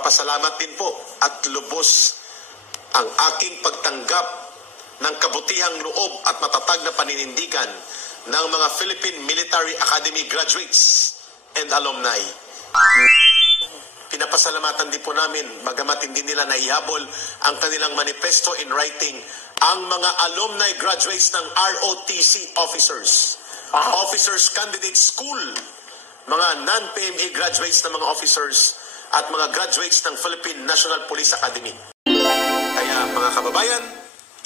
Pasalamat din po at lubos ang aking pagtanggap ng kabutihang loob at matatag na paninindigan ng mga Philippine Military Academy graduates and alumni. Pinapasalamatan din po namin, bagamat hindi nila naihabol ang kanilang manifesto in writing, ang mga alumni graduates ng ROTC officers, Officers Candidate School, mga non-PMA graduates ng mga officers, at mga graduates ng Philippine National Police Academy. Kaya mga kababayan,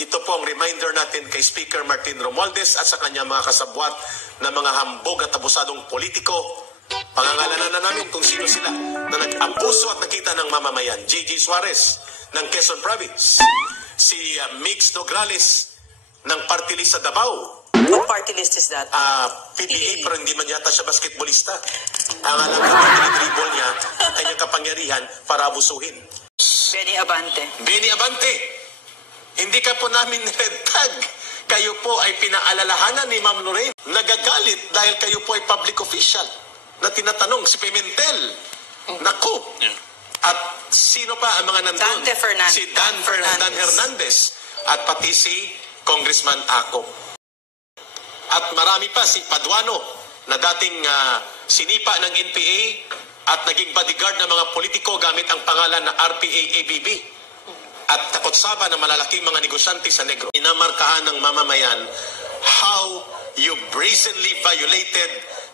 ito po ang reminder natin kay Speaker Martin Romualdez at sa kanyang mga kasabwat na mga hambog at abusadong politiko. Pangangalanan na namin kung sino sila na nag-abuso at nakita ng mamamayan. J.J. Suarez ng Quezon Province, si Mix Nograles ng Party List sa Davao. What party list is that? PBA, pero hindi man yata siya basketballista. Ang alam ko, dribble niya ang kanyang kapangyarihan para abusuhin. Benny Abante. Benny Abante, hindi ka po namin red tag. Kayo po ay pinaalalahanan ni Ma'am Lorraine. Nagagalit dahil kayo po ay public official na tinatanong si Pimentel. Naku! At sino pa ang mga nandun? Dante Fernandez. Si Dan Hernandez. At pati si Congressman Ako. At marami pa, si Paduano na dating sinipa ng NPA at naging bodyguard ng mga politiko gamit ang pangalan na RPA-ABB. At takotsaba ng malalaking mga negosyante sa Negro. Inamarkahan ng mamamayan how you brazenly violated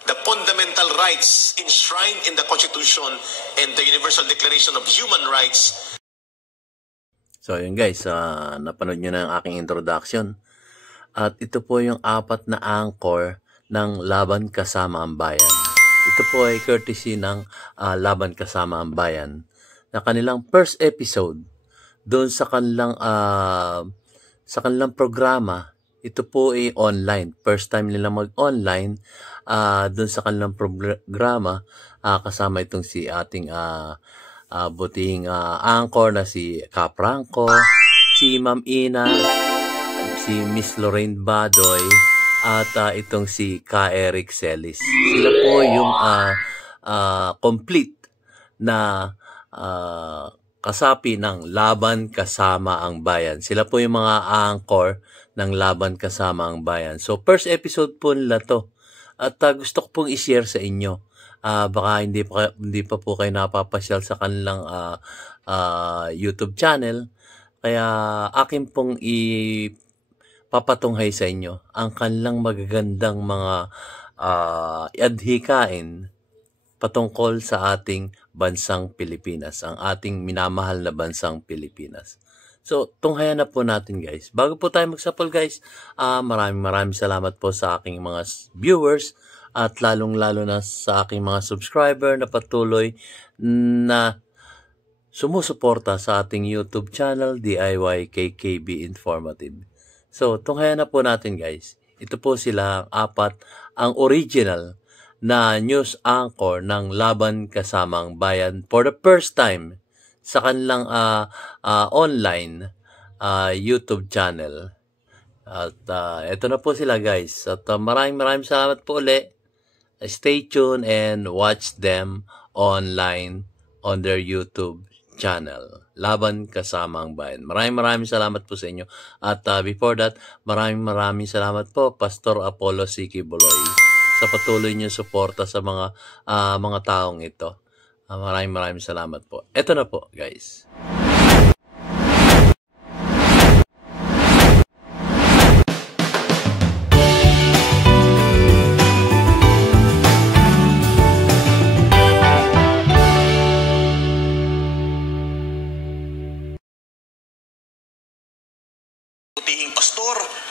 the fundamental rights enshrined in the Constitution and the Universal Declaration of Human Rights. So yun guys, napanood nyo na ang aking introduction. At ito po yung 4 na anchor ng Laban Kasama ang Bayan. Ito po ay courtesy ng Laban Kasama ang Bayan na kanilang first episode doon sa kanilang programa. Ito po ay online. First time nila mag-online doon sa kanilang programa. Kasama itong si ating butihing anchor na si Capranco, si Ma'am Ina, si Miss Lorraine Badoy, at itong si Ka Eric Celis. Sila po yung complete na kasapi ng Laban Kasama ang Bayan. Sila po yung mga anchor ng Laban Kasama ang Bayan. So, first episode po nila to. At gusto ko pong i-share sa inyo. Baka hindi pa po kayo napapasyal sa kanilang YouTube channel. Kaya akin pong papatunghay sa inyo ang kanilang magagandang mga adhikain patungkol sa ating bansang Pilipinas, ang ating minamahal na bansang Pilipinas. So, tunghayan na po natin guys. Bago po tayo magsapol guys, maraming salamat po sa aking mga viewers at lalong-lalo na sa aking mga subscriber na patuloy na sumusuporta sa ating YouTube channel, DIY KKB Informative. So, tunghayan na po natin guys. Ito po sila ang 4, ang original na news anchor ng Laban Kasamang Bayan for the first time sa kanilang online YouTube channel. At ito na po sila guys. At maraming salamat po ulit. Stay tuned and watch them online on their YouTube channel, Laban Kasama ang Bayan. Maraming salamat po sa inyo. At before that, maraming salamat po, Pastor Apollo Siki Buloy, sa patuloy niyong suporta sa mga taong ito. Maraming salamat po. Ito na po, guys.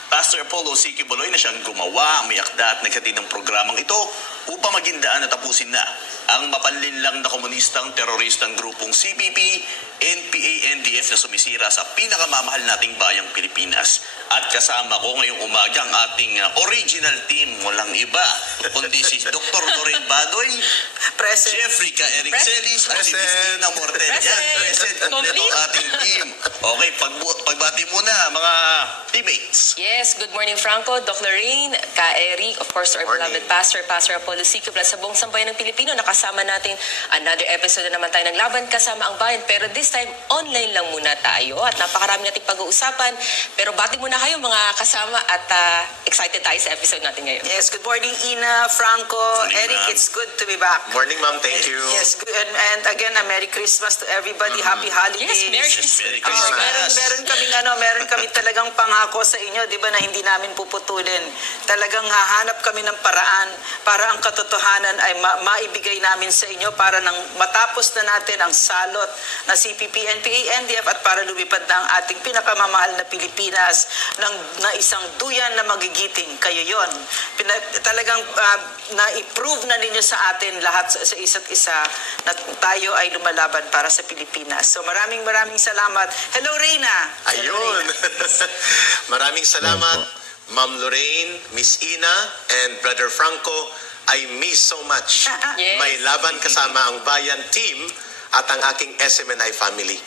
Pastor Apollo Siki Buloy na siyang gumawa, may akda at naghatid ng programang ito upang maging daan na tapusin na ang mapanlinlang na komunistang teroristang grupong CPP, NPA, NDF na sumisira sa pinakamamahal nating bayang Pilipinas. At kasama ko ngayong umaga ang ating original team, walang iba, kundi si Dr. Lorraine Badoy, Present. Jeffrey Ka Eric Celis, at si Cristina Mortel. Yan, present, kompleto ang ating team. Okay, pagbati bati muna mga teammates. Yes, good morning Franco, Doc Lorraine, Ka Eric, of course our Morning. beloved pastor, Pastor Apollo Siquio, plus sa buong sambayan ng Pilipino. Nakasama natin another episode na naman tayo ng Laban Kasama ang Bayan. Pero this time, online lang muna tayo at napakarami nating pag-uusapan. Pero bati muna kayo mga kasama at excited tayo sa episode natin ngayon. Yes, good morning Ina, Franco, Morning, Eric, ma'am. it's good to be back. Morning, ma'am. Thank you. Yes, good. And again, a Merry Christmas to everybody. Happy holidays. Yes, Merry Yes, Merry Christmas. Christmas. Meron kami talagang pangako sa inyo, 'di ba, na hindi namin puputulin. Talagang hahanap kami ng paraan para ang katotohanan ay maibigay namin sa inyo para nang matapos na natin ang salot na CPP, NPA, NDF at para lumipad na ang ating pinakamamahal na Pilipinas na isang duyan na magigiting. Kayo 'yon. Talagang na-prove na ninyo sa atin lahat sa isa't isa na tayo ay lumalaban para sa Pilipinas. So maraming salamat. Hello Reyna. Ayun. Maraming salamat, Ma'am Lorraine, Miss Ina, and Brother Franco. I miss so much Yes. may Laban Kasama ang Bayan team at ang aking SMNI family.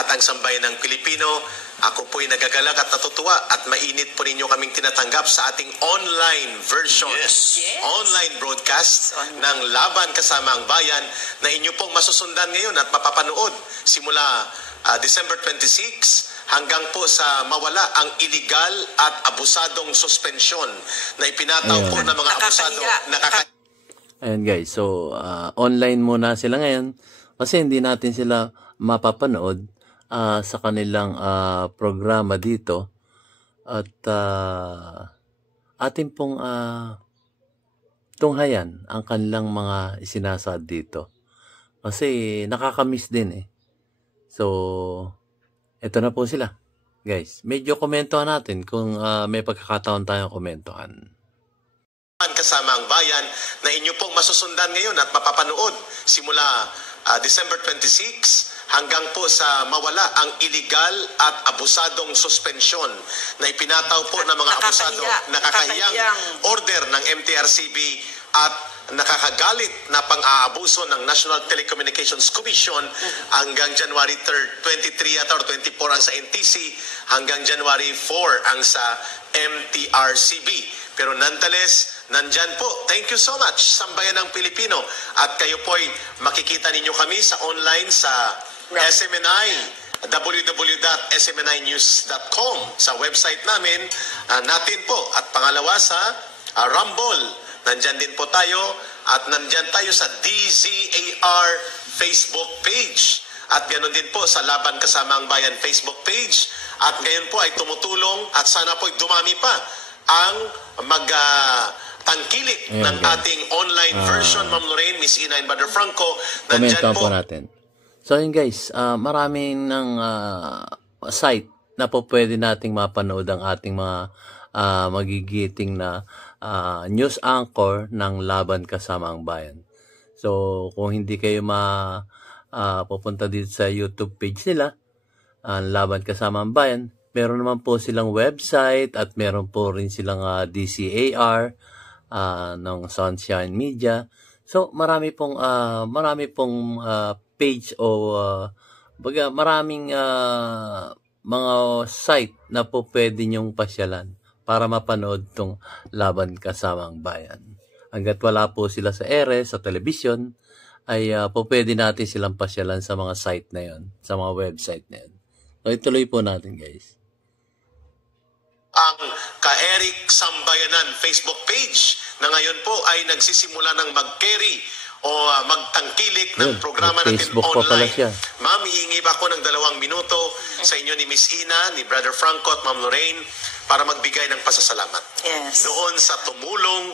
At ang sambayan ng Pilipino, ako po'y nagagalak at natutuwa at mainit po ninyo kaming tinatanggap sa ating online version. Yes. Yes. Online broadcast ng Laban Kasama ang Bayan na inyo pong masusundan ngayon at mapapanood simula December 26 hanggang po sa mawala ang illegal at abusadong suspensyon na ipinataw po ng mga abusado. Ayan guys, so online muna sila ngayon kasi hindi natin sila mapapanood sa kanilang programa dito at atin pong tunghayan ang kanilang mga isinasad dito kasi nakakamiss din eh. So, eto na po sila. Guys, medyo komentohan natin kung may pagkakataon tayong komentohan. Kasama ang Bayan na inyo pong masusundan ngayon at mapapanood simula December 26 hanggang po sa mawala ang illegal at abusadong suspensyon na ipinataw po ng mga abusado, nakakahiyang order ng MTRCB at nakakagalit na pang-aabuso ng National Telecommunications Commission hanggang January 3rd, 23 or 24 ang sa NTC, hanggang January 4 ang sa MTRCB. Pero nonetheless, nandyan po. Thank you so much, sambayan ng Pilipino. At kayo po'y makikita ninyo kami sa online sa SMNI, www.smninews.com, sa website namin natin po. At pangalawa sa Rumble. Nandyan din po tayo at nandyan tayo sa DZAR Facebook page. At ganoon din po sa Laban Kasama ang Bayan Facebook page. At ngayon po ay tumutulong at sana po ay dumami pa ang tangkilik ng ating online version, Ma'am Lorraine, Miss Ina, and Brother Franco. Nandyan po natin. So yun guys, maraming ng site na po pwede nating mapanood ang ating mga magigiting na news anchor ng Laban Kasama ang Bayan. So kung hindi kayo pupunta dito sa YouTube page nila, Laban Kasama ang Bayan, meron naman po silang website at meron po rin silang DCAR ng Sunshine Media. So marami pong page o maraming mga site na po pwede nyong pasyalan para mapanood tong Laban Kasama ang Bayan. Hanggat wala po sila sa ere, sa television, ay po pwede natin silang pasyalan sa mga site na yon, sa mga website na yon. So ituloy po natin guys. Ang Ka-Eric Sambayanan Facebook page na ngayon po ay nagsisimula ng mag-carry o magtangkilik ng programa natin Facebook pa pala online. siya. Ma'am, hihingi ba ako ng 2 minuto sa inyo ni Miss Ina, ni Brother Franco at Ma'am Lorraine para magbigay ng pasasalamat. Yes. Doon sa tumulong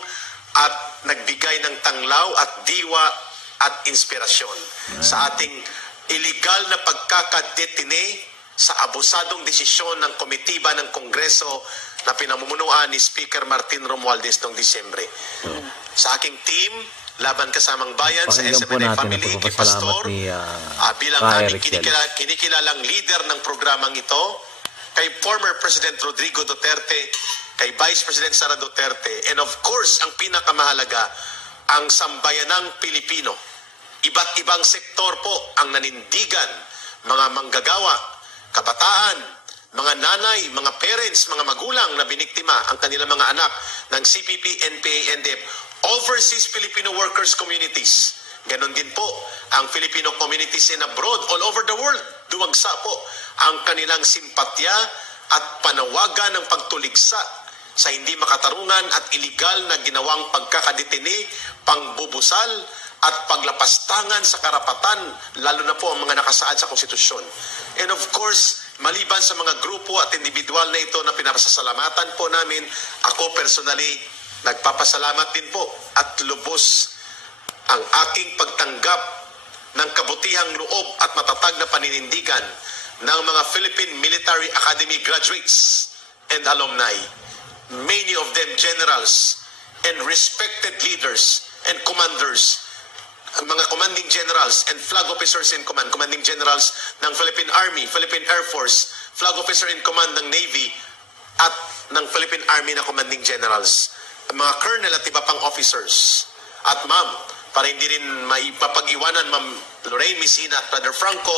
at nagbigay ng tanglaw at diwa at inspirasyon sa ating illegal na pagkakadetine sa abusadong desisyon ng komitiba ng Kongreso na pinamumunuan ni Speaker Martin Romualdez noong Disyembre. Sa aking team, Laban Kasamang Bayan, sa Pakinggan po SMNI natin Family, ang kay pagpapasalamat Pastor, ni bilang aming kinikilalang leader ng programang ito, kay former President Rodrigo Duterte, kay Vice President Sara Duterte, and of course, ang pinakamahalaga, ang sambayanang Pilipino. Iba't ibang sektor po ang nanindigan, mga manggagawa, kabataan, mga nanay, mga parents, mga magulang na biniktima ang kanilang mga anak ng CPP, NPA, NDF, overseas Filipino workers communities. Ganon din po ang Filipino communities in abroad, all over the world. Duwagsa po ang kanilang simpatya at panawagan ng pagtuligsa sa hindi makatarungan at iligal na ginawang pagkakadetini, pangbubusal at paglapastangan sa karapatan, lalo na po ang mga nakasaad sa konstitusyon. And of course, maliban sa mga grupo at individual na ito na pinapasasalamatan po namin, ako personally, nagpapasalamat din po at lubos ang aking pagtanggap ng kabutihang loob at matatag na paninindigan ng mga Philippine Military Academy graduates and alumni. Many of them generals and respected leaders and commanders, mga commanding generals and flag officers in command, commanding generals ng Philippine Army, Philippine Air Force, flag officer in command ng Navy at ng Philippine Army na commanding generals, mga colonel at iba pang officers. At ma'am, para hindi rin maipapag-iwanan, Ma'am Lorraine, Miss Ina at Brother Franco,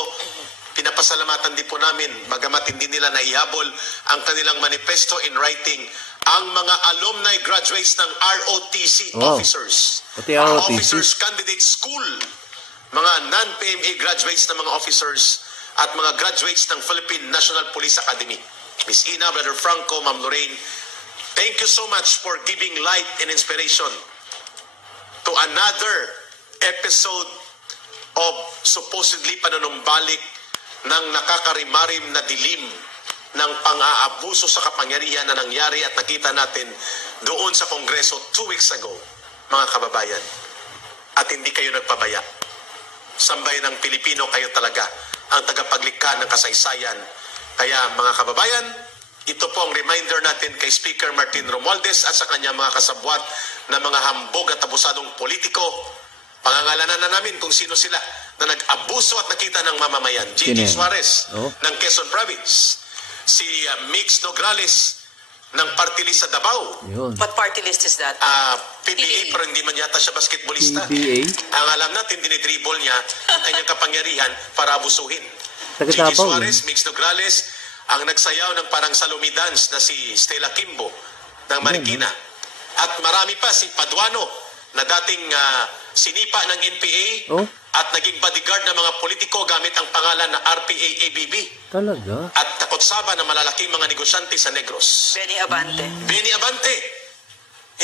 pinapasalamatan din po namin, bagamat hindi nila naihabol ang kanilang manifesto in writing, ang mga alumni graduates ng ROTC officers, Pati ROTC. officers candidate school, mga non-PMA graduates ng mga officers at mga graduates ng Philippine National Police Academy. Miss Ina, Brother Franco, Ma'am Lorraine, thank you so much for giving light and inspiration to another episode of supposedly panunumbalik ng nakakarimarim na dilim ng pang-aabuso sa kapangyarihan na nangyari at nakita natin doon sa Kongreso 2 weeks ago, mga kababayan. At hindi kayo nagpabaya. Sambayan ng Pilipino, kayo talaga ang tagapaglikha ng kasaysayan. Kaya mga kababayan, ito po ang reminder natin kay Speaker Martin Romualdez at sa kanyang mga kasabwat na mga hambog at abusadong politiko. Pangangalanan na namin kung sino sila na nag-abuso at nakita ng mamamayan. Gigi Suarez ng Quezon Province. Si Mix Nograles ng party list sa Davao. Yun. What party list is that? PBA, pero hindi man yata siya basketballista. PBA? Ang alam natin, dinidribble niya ang kanyang kapangyarihan para abusuhin. Taga Gigi Davao, Suarez, Mix Nograles, ang nagsayaw ng parang salumi dance na si Stella Kimbo ng Marikina. At marami pa, si Paduano na dating sinipa ng NPA at naging bodyguard ng mga politiko gamit ang pangalan na RPA-ABB. Talaga? At takotsaba ng malalaking mga negosyante sa Negros. Benny Abante. Benny Abante,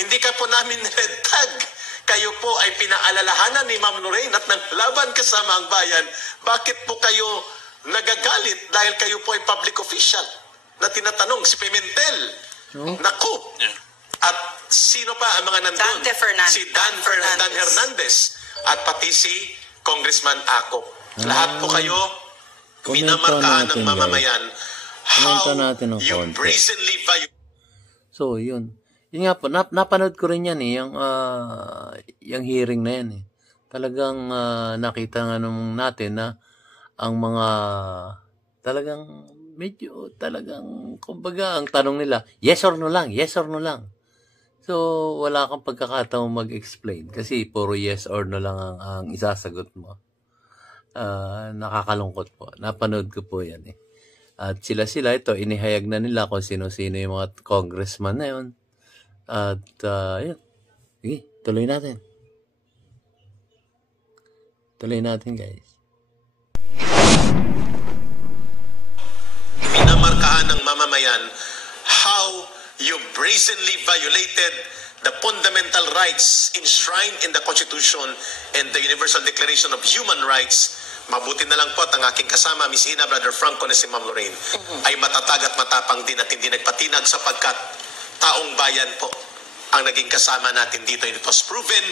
hindi ka po namin red tag. Kayo po ay pinaalalahanan ni Ma'am Lorraine at naglaban kasama ang bayan. Bakit po kayo nagagalit dahil kayo po ay public official na tinatanong si Pimentel? Naku! At sino pa ang mga nandun? Dante Fernandez. Si Dan Hernandez. At pati si Congressman Ako. Lahat po kayo minamarkahan ng mamamayan. How you brazenly violate. So, yun. Yun nga po, napanood ko rin yan eh, yung hearing na yan eh. Talagang nakita nga nung natin na ang mga talagang medyo talagang kumbaga ang tanong nila, yes or no lang, yes or no lang. So, wala kang pagkakataong mag-explain kasi puro yes or no lang ang isasagot mo. Nakakalungkot po. Napanood ko po yan eh. At sila ito, inihayag na nila kung sino-sino yung mga congressman na yun. At, yun. Sige, tuloy natin. Tuloy natin, guys. Minamarkahan ng mamamayan how you brazenly violated the fundamental rights enshrined in the Constitution and the Universal Declaration of Human Rights. Mabuti na lang po at ang aking kasama, Miss Ina, Brother Franco na si Ma'am Lorraine, ay matatag at matapang din at hindi nagpatinag sapagkat taong bayan po ang naging kasama natin dito. It was proven.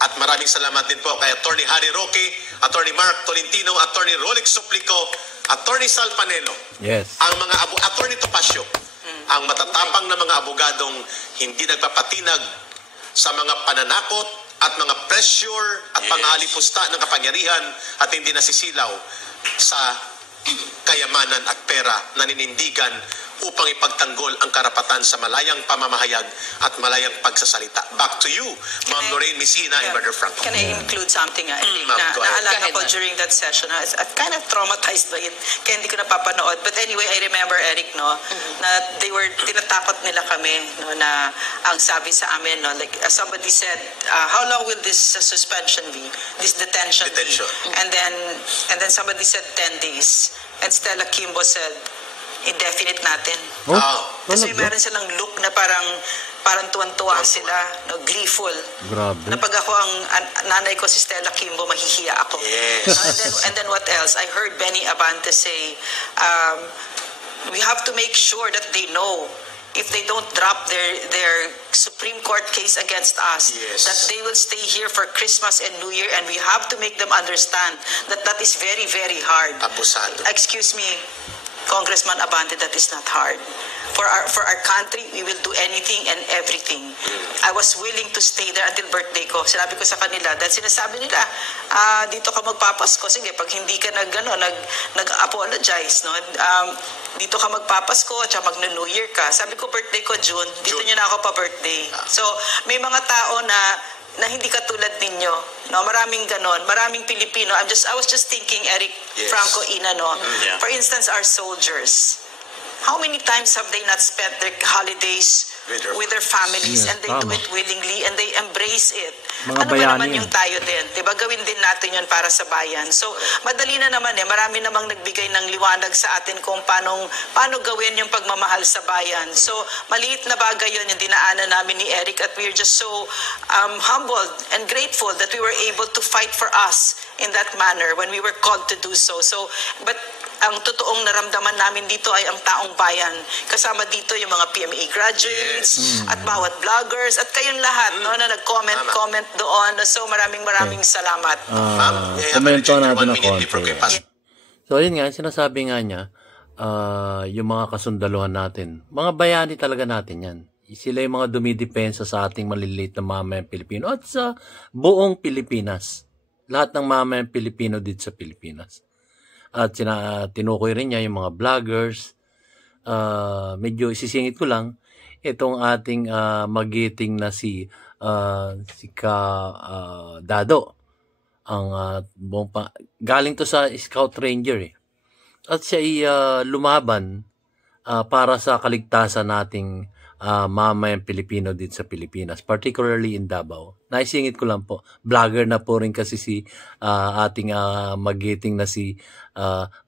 At maraming salamat din po kay Attorney Harry Roque, Attorney Mark Tolentino, Attorney Rolex Suplico, Attorney Sal Panelo. Yes. Ang mga Attorney Topacio, ang matatapang na mga abogadong hindi nagpapatinag sa mga pananakot at mga pressure at pangalipusta ng kapangyarihan at hindi nasisilaw sa kayamanan at pera na ninindigan upang ipagtanggol ang karapatan sa malayang pamamahayag at malayang pagsasalita. Back to you, Ma'am Lorraine, Miss Ina, and Brother Franco. Can I include something? I think Ma'am, go ahead. naalala Go ko ahead, ma'am. during that session. I was kind of traumatized by it. Kaya hindi ko napapanood. But anyway, I remember, Eric, no, na tinatakot nila kami, no, na ang sabi sa amin, no, like somebody said, how long will this suspension be? This detention be? And then somebody said 10 days. And Stella Kimbo said, indefinite natin. Kasi meron silang look na parang tuwan-tuwa sila, no, gleeful. Grabe. Na pag ako ang nanay ko si Stella Kimbo, mahihiya ako. Yes. And then what else? I heard Benny Abante say, we have to make sure that they know if they don't drop their Supreme Court case against us, Yes. that they will stay here for Christmas and New Year, and we have to make them understand that that is very, very hard. Abusado. Excuse me, Congressman Abante, that is not hard. For our country, we will do anything and everything. I was willing to stay there until birthday ko. Sinabi ko sa kanila, dahil sinasabi nila, dito ka magpapasko. Sige, pag hindi ka nag-apologize, no? Dito ka magpapasko at mag-New Year ka. Sabi ko, birthday ko, June. Dito nyo na ako pa-birthday. So, may mga tao na hindi katulad ninyo, no, maraming ganon, maraming Pilipino. I was just thinking, Eric, Yes. Franco, Ina, no. Yeah. For instance, our soldiers. How many times have they not spent their holidays with their families, Yes, and they do tama. it willingly and they embrace it? Mga Ano ba bayani naman yan. yung tayo din? Diba gawin din natin yun para sa bayan? So, madali na naman marami namang nagbigay ng liwanag sa atin kung paano gawin yung pagmamahal sa bayan. So, maliit na bagay yun yung dinaanan namin ni Eric, at we're just so humbled and grateful that we were able to fight for us in that manner when we were called to do so. But ang totoong naramdaman namin dito ay ang taong bayan. Kasama dito yung mga PMA graduates at bawat vloggers at kayong lahat, no, na nag-comment doon. So maraming salamat. Ma'am, Komento natin 1 ng minute before konti. kay Pastor. So, yun nga, sinasabi nga niya, yung mga kasundaluhan natin, mga bayani talaga natin yan. Sila yung mga dumidepensa sa ating maliliit na mamayang Pilipino at sa buong Pilipinas. Lahat ng mamayang Pilipino dito sa Pilipinas. At tinukoy rin niya yung mga vloggers. Medyo isisingit ko lang itong ating magiting na si Dado. Ang galing to sa Scout Ranger eh. At siya ay lumaban para sa kaligtasan nating mamayang Pilipino dito sa Pilipinas, particularly in Davao. Naisingit ko lang po. Vlogger na po rin kasi si ating magiting na si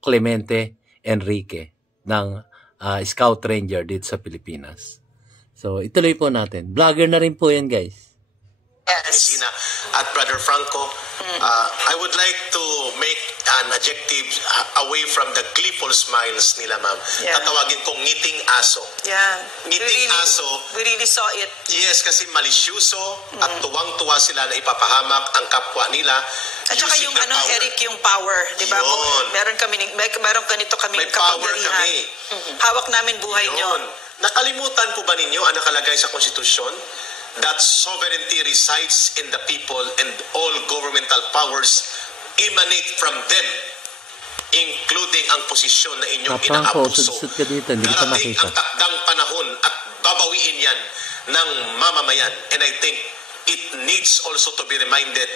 Clemente Enrique ng Scout Ranger dito sa Pilipinas. So, ituloy po natin. Vlogger na rin po yan, guys. Miss Ina at Brother Franco, I would like to make an adjective away from the gleeful smiles nila, ma'am. Yeah. Tatawagin kong ngiting aso. Yeah. Ngiting aso. We really saw it. Yes, kasi malisyuso at tuwang-tuwa sila na ipapahamak ang kapwa nila. At saka using yung their power. Eric, yung power, di ba? Yun. Meron ganito kaming May power kapangyarihan. kami. Hawak namin buhay nyo. Yun. Nakalimutan po ba ninyo ang nakalagay sa konstitusyon? That sovereignty resides in the people and all governmental powers emanate from them, including ang posisyon na inyong Franco, inaabuso. sudsud ka dito, hindi kita Darating makita. ang takdang panahon at babawiin yan ng mamamayan. And I think it needs also to be reminded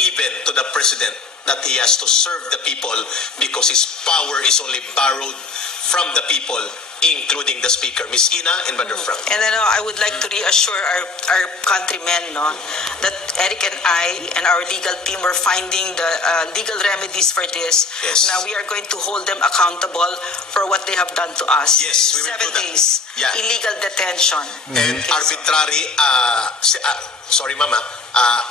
even to the President that he has to serve the people because his power is only borrowed from the people, including the Speaker, Ms. Ina and Brother Frank. And I would like to reassure our countrymen, no, that Eric and I and our legal team were finding the legal remedies for this. Yes. Now we are going to hold them accountable for what they have done to us. Yes, we will 7 do that. days. Yeah. Illegal detention. And arbitrary,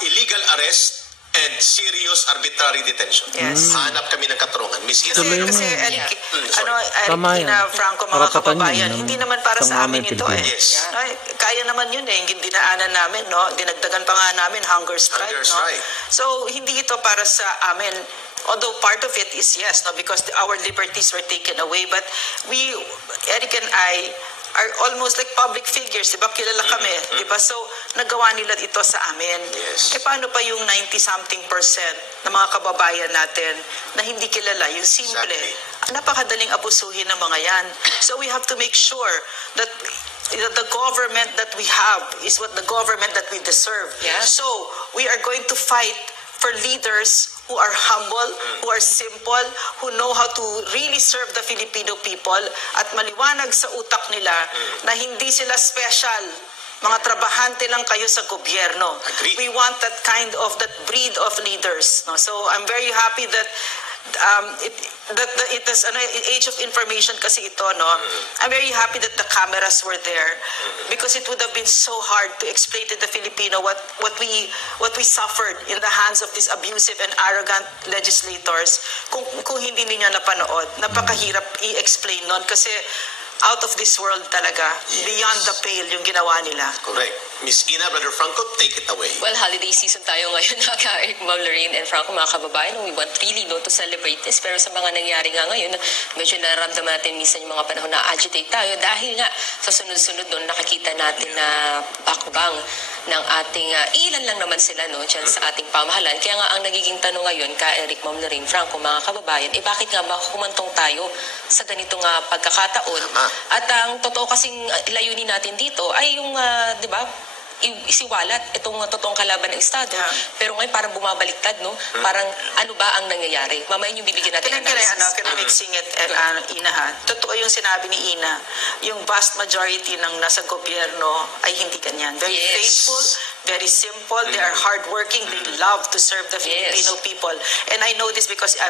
illegal arrest and serious arbitrary detention. Yes. Hanap kami ng katarungan. Miss Ina. Kasi Eric, sorry. Tama yan. Ina, Franco, mga Karapatan kababayan, yun ng hindi naman para isang sa amin mamayang ito eh. Pilipino. Yes. No, kaya naman yun eh, yung dinaanan namin, no? Dinagdagan pa nga namin hunger strike, Hunger no? strike. So, hindi ito para sa amin. Although part of it is yes, no, because our liberties were taken away, but Eric and I are almost like public figures, di ba? Kilala kami, di ba? So, nagawa nila ito sa amin. Yes. Paano pa yung 90-something% ng mga kababayan natin na hindi kilala, yung simple, napakadaling abusuhin ng mga yan. So, we have to make sure that the government that we have is what the government that we deserve. Yeah. So, we are going to fight for leaders who are humble, who are simple, who know how to really serve the Filipino people at maliwanag sa utak nila na hindi sila special. Mga trabahante lang kayo sa gobyerno. Agree. We want that that breed of leaders. No? So I'm very happy that it is an age of information kasi ito, no? I'm very happy that the cameras were there because it would have been so hard to explain to the Filipino what we suffered in the hands of these abusive and arrogant legislators kung hindi ninyo napanood. Napakahirap i-explain nun kasi out of this world talaga. Beyond the pale yung ginawa nila. Correct. Miss Ina, Brother Franco, take it away. Well, holiday season tayo ngayon, Eric, Ma'am Lorraine, and Franco, mga kababayan. We want really to celebrate this. Pero sa mga nangyari nga ngayon, medyo nararamdaman natin minsan yung mga panahon na agitate tayo dahil nga sa sunod-sunod doon nakakita natin na bakbang ng ating, ilan lang naman sila dyan sa ating pamahalan. Kaya nga ang nagiging tanong ngayon ka Eric, Ma'am Lorraine, Franco, mga kababayan, bakit nga ba humantong tayo sa ganitong pagkakataon? At ang totoo kasing layunin natin dito ay yung, di ba, isiwalat itong totoong kalaban ng Estado. Pero ngayon parang bumabaliktad, no? Parang ano ba ang nangyayari? Mamaya yung bibigyan natin analysis. Can I mixing it, Ina, ha? Totoo yung sinabi ni Ina. Yung vast majority ng nasa gobyerno ay hindi ganyan. Very faithful, very simple. They are hardworking. They love to serve the Filipino people. And I know this because I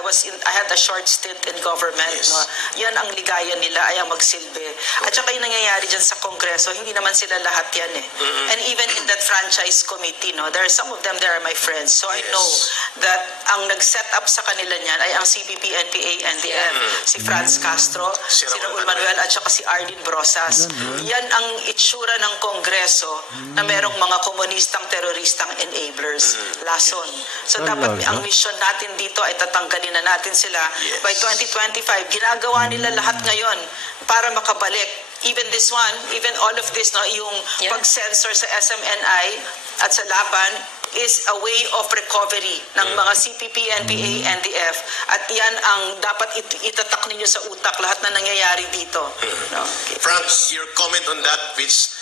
had a short stint in government. No? Yan ang ligaya nila, ay ang magsilbi. At saka yung nangyayari dyan sa Kongreso, hindi naman sila lahat yan eh. And even in that franchise committee, no, there are some of them, they are my friends. So I know that ang nag-set up sa kanila niyan ay ang CPP, NPA, NDF, si Franz Castro, si Raul Manuel, at saka si Arlene Brosas. Yan ang itsura ng Kongreso na merong mga komunistang teroristang enablers. Lason. So dapat ang mission natin dito ay tatanggalin na natin sila. By 2025, ginagawa nila lahat ngayon para makabalik. Even this one, even all of this, no, yung pag-censor sa SMNI at sa laban is a way of recovery ng mga CPP, NPA, NDF. At yan ang dapat itatak ninyo sa utak, lahat na nangyayari dito. No? Okay. Franz, your comment on that, which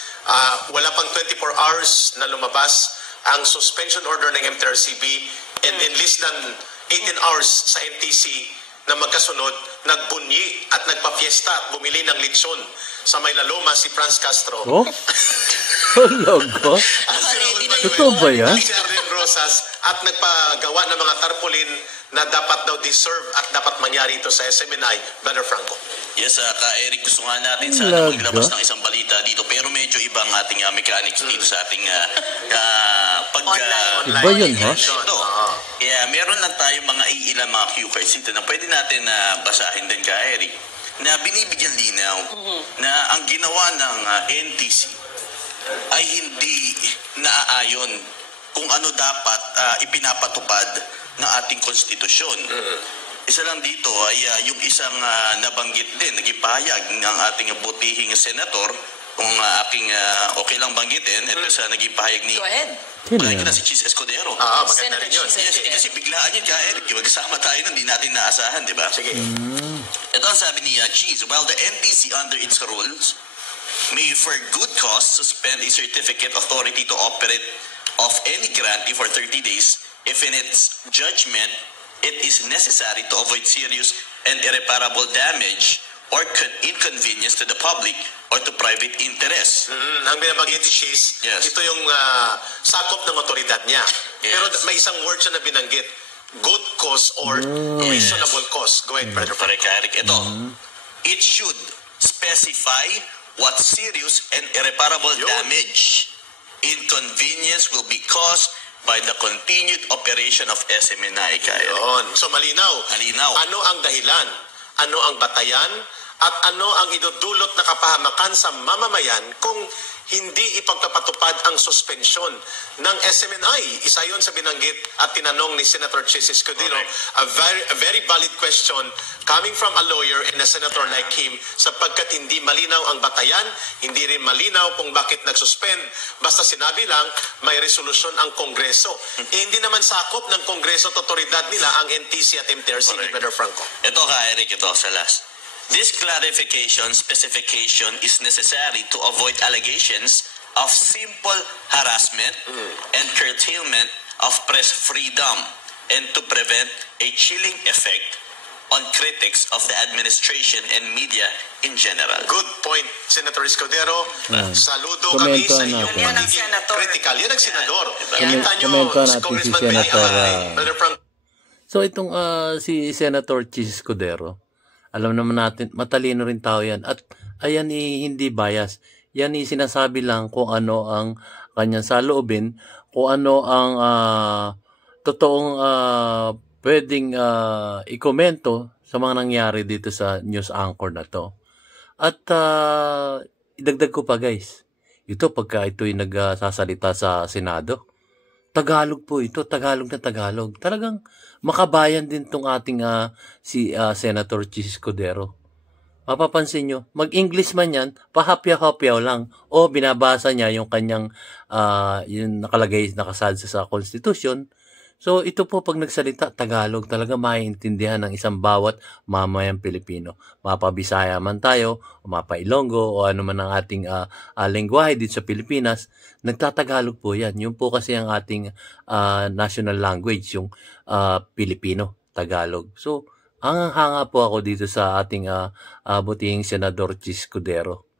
wala pang 24 hours na lumabas ang suspension order ng MTRCB and in less than 18 hours sa MTC na magkasunod, nagbunyi at nagpa-fiesta at bumili ng lechon sa Maylaloma si Franz Castro. Oh? Talaga? Totoo ba yan? Si Arlene Rosas at nagpagawa ng mga tarpaulin na dapat daw deserve at dapat mangyari ito sa SMNI. Brother Franco. Yes, Eric, gusto nga natin sana maglabas ng isang balita dito pero medyo ibang ating mechanics dito sa ating Iba yun, ha? Kaya meron lang tayo mga iilang mga cue cards dito na pwede natin basahin din ka, Eric, na binibigyan linaw na ang ginawa ng NTC ay hindi naaayon kung ano dapat ipinapatupad ng ating konstitusyon. Isa lang dito ay yung isang nabanggit din, naging pahayag ng ating butihing senator, kung aking okay lang banggitin, ito sa naging pahayag ni... Go ahead. Pahayag na si Cheese Escudero. Maganda rin yun. Yes, kasi biglaan yun ka, Eric. Magkasama tayo nun, di natin naasahan, di ba? Sige. Ito ang sabi ni Cheese, while the NTC under its rules may for good cause suspend a certificate authority to operate of any grantee for 30 days if in its judgment it is necessary to avoid serious and irreparable damage or inconvenience to the public or to private interest. Ang binabanggit ni Cheese, ito yung sakop ng otoridad niya. Pero may isang word siya na binanggit, good cause or reasonable cause. Go ahead, Brother Franco. Eric, ito. It should specify what serious and irreparable damage, inconvenience will be caused by the continued operation of SMNI. So malinaw. Ano ang dahilan? Ano ang batayan? At ano ang idudulot na kapahamakan sa mamamayan kung hindi ipagpapatupad ang suspensyon ng SMNI? Isa yun sa binanggit at tinanong ni Senator Cheese Escudero. A very valid question coming from a lawyer and a senator like him, sapagkat hindi malinaw ang batayan, hindi rin malinaw kung bakit nagsuspend. Basta sinabi lang, may resolusyon ang Kongreso. Hindi naman sakop ng Kongreso at otoridad nila ang NTC at MTRC, ni Brother Franco. Ito ka, Eric, ito sa last. This clarification, specification is necessary to avoid allegations of simple harassment and curtailment of press freedom and to prevent a chilling effect on critics of the administration and media in general. Good point, Senator Escudero. Saludo kami Komento sa inyong natin. Yan ang pagiging senator. critical. Yan ang senador. Yan. Kita nyo, Komento natin si Congressman Senator, Brother Franco. So itong si Senator Chis Escudero, alam naman natin, matalino rin tao yan. At ayan hindi bias. Yan sinasabi lang kung ano ang kanyang saloobin, kung ano ang totoong pwedeng ikomento sa mga nangyari dito sa news anchor na to. At idagdag ko pa guys, ito pagka ito'y nagsasalita sa Senado, Tagalog po ito, Tagalog na Tagalog. Talagang makabayan din tong ating si Senator Chis Escudero. Mapapansin nyo, mag-English man yan, pahapyaw-hapyaw lang. O binabasa niya yung kanyang yung nakalagay, nakasadsa sa Constitution. So ito po pag nagsalita, Tagalog, talaga maiintindihan ng isang bawat mamayang Pilipino. Mapabisaya man tayo, o mapa-Ilonggo, o ano man ang ating lengguwahe dito sa Pilipinas, nagtatagalog po yan. Yun po kasi ang ating national language, yung Pilipino, Tagalog. So, hanga po ako dito sa ating butihing Senador Chis Escudero.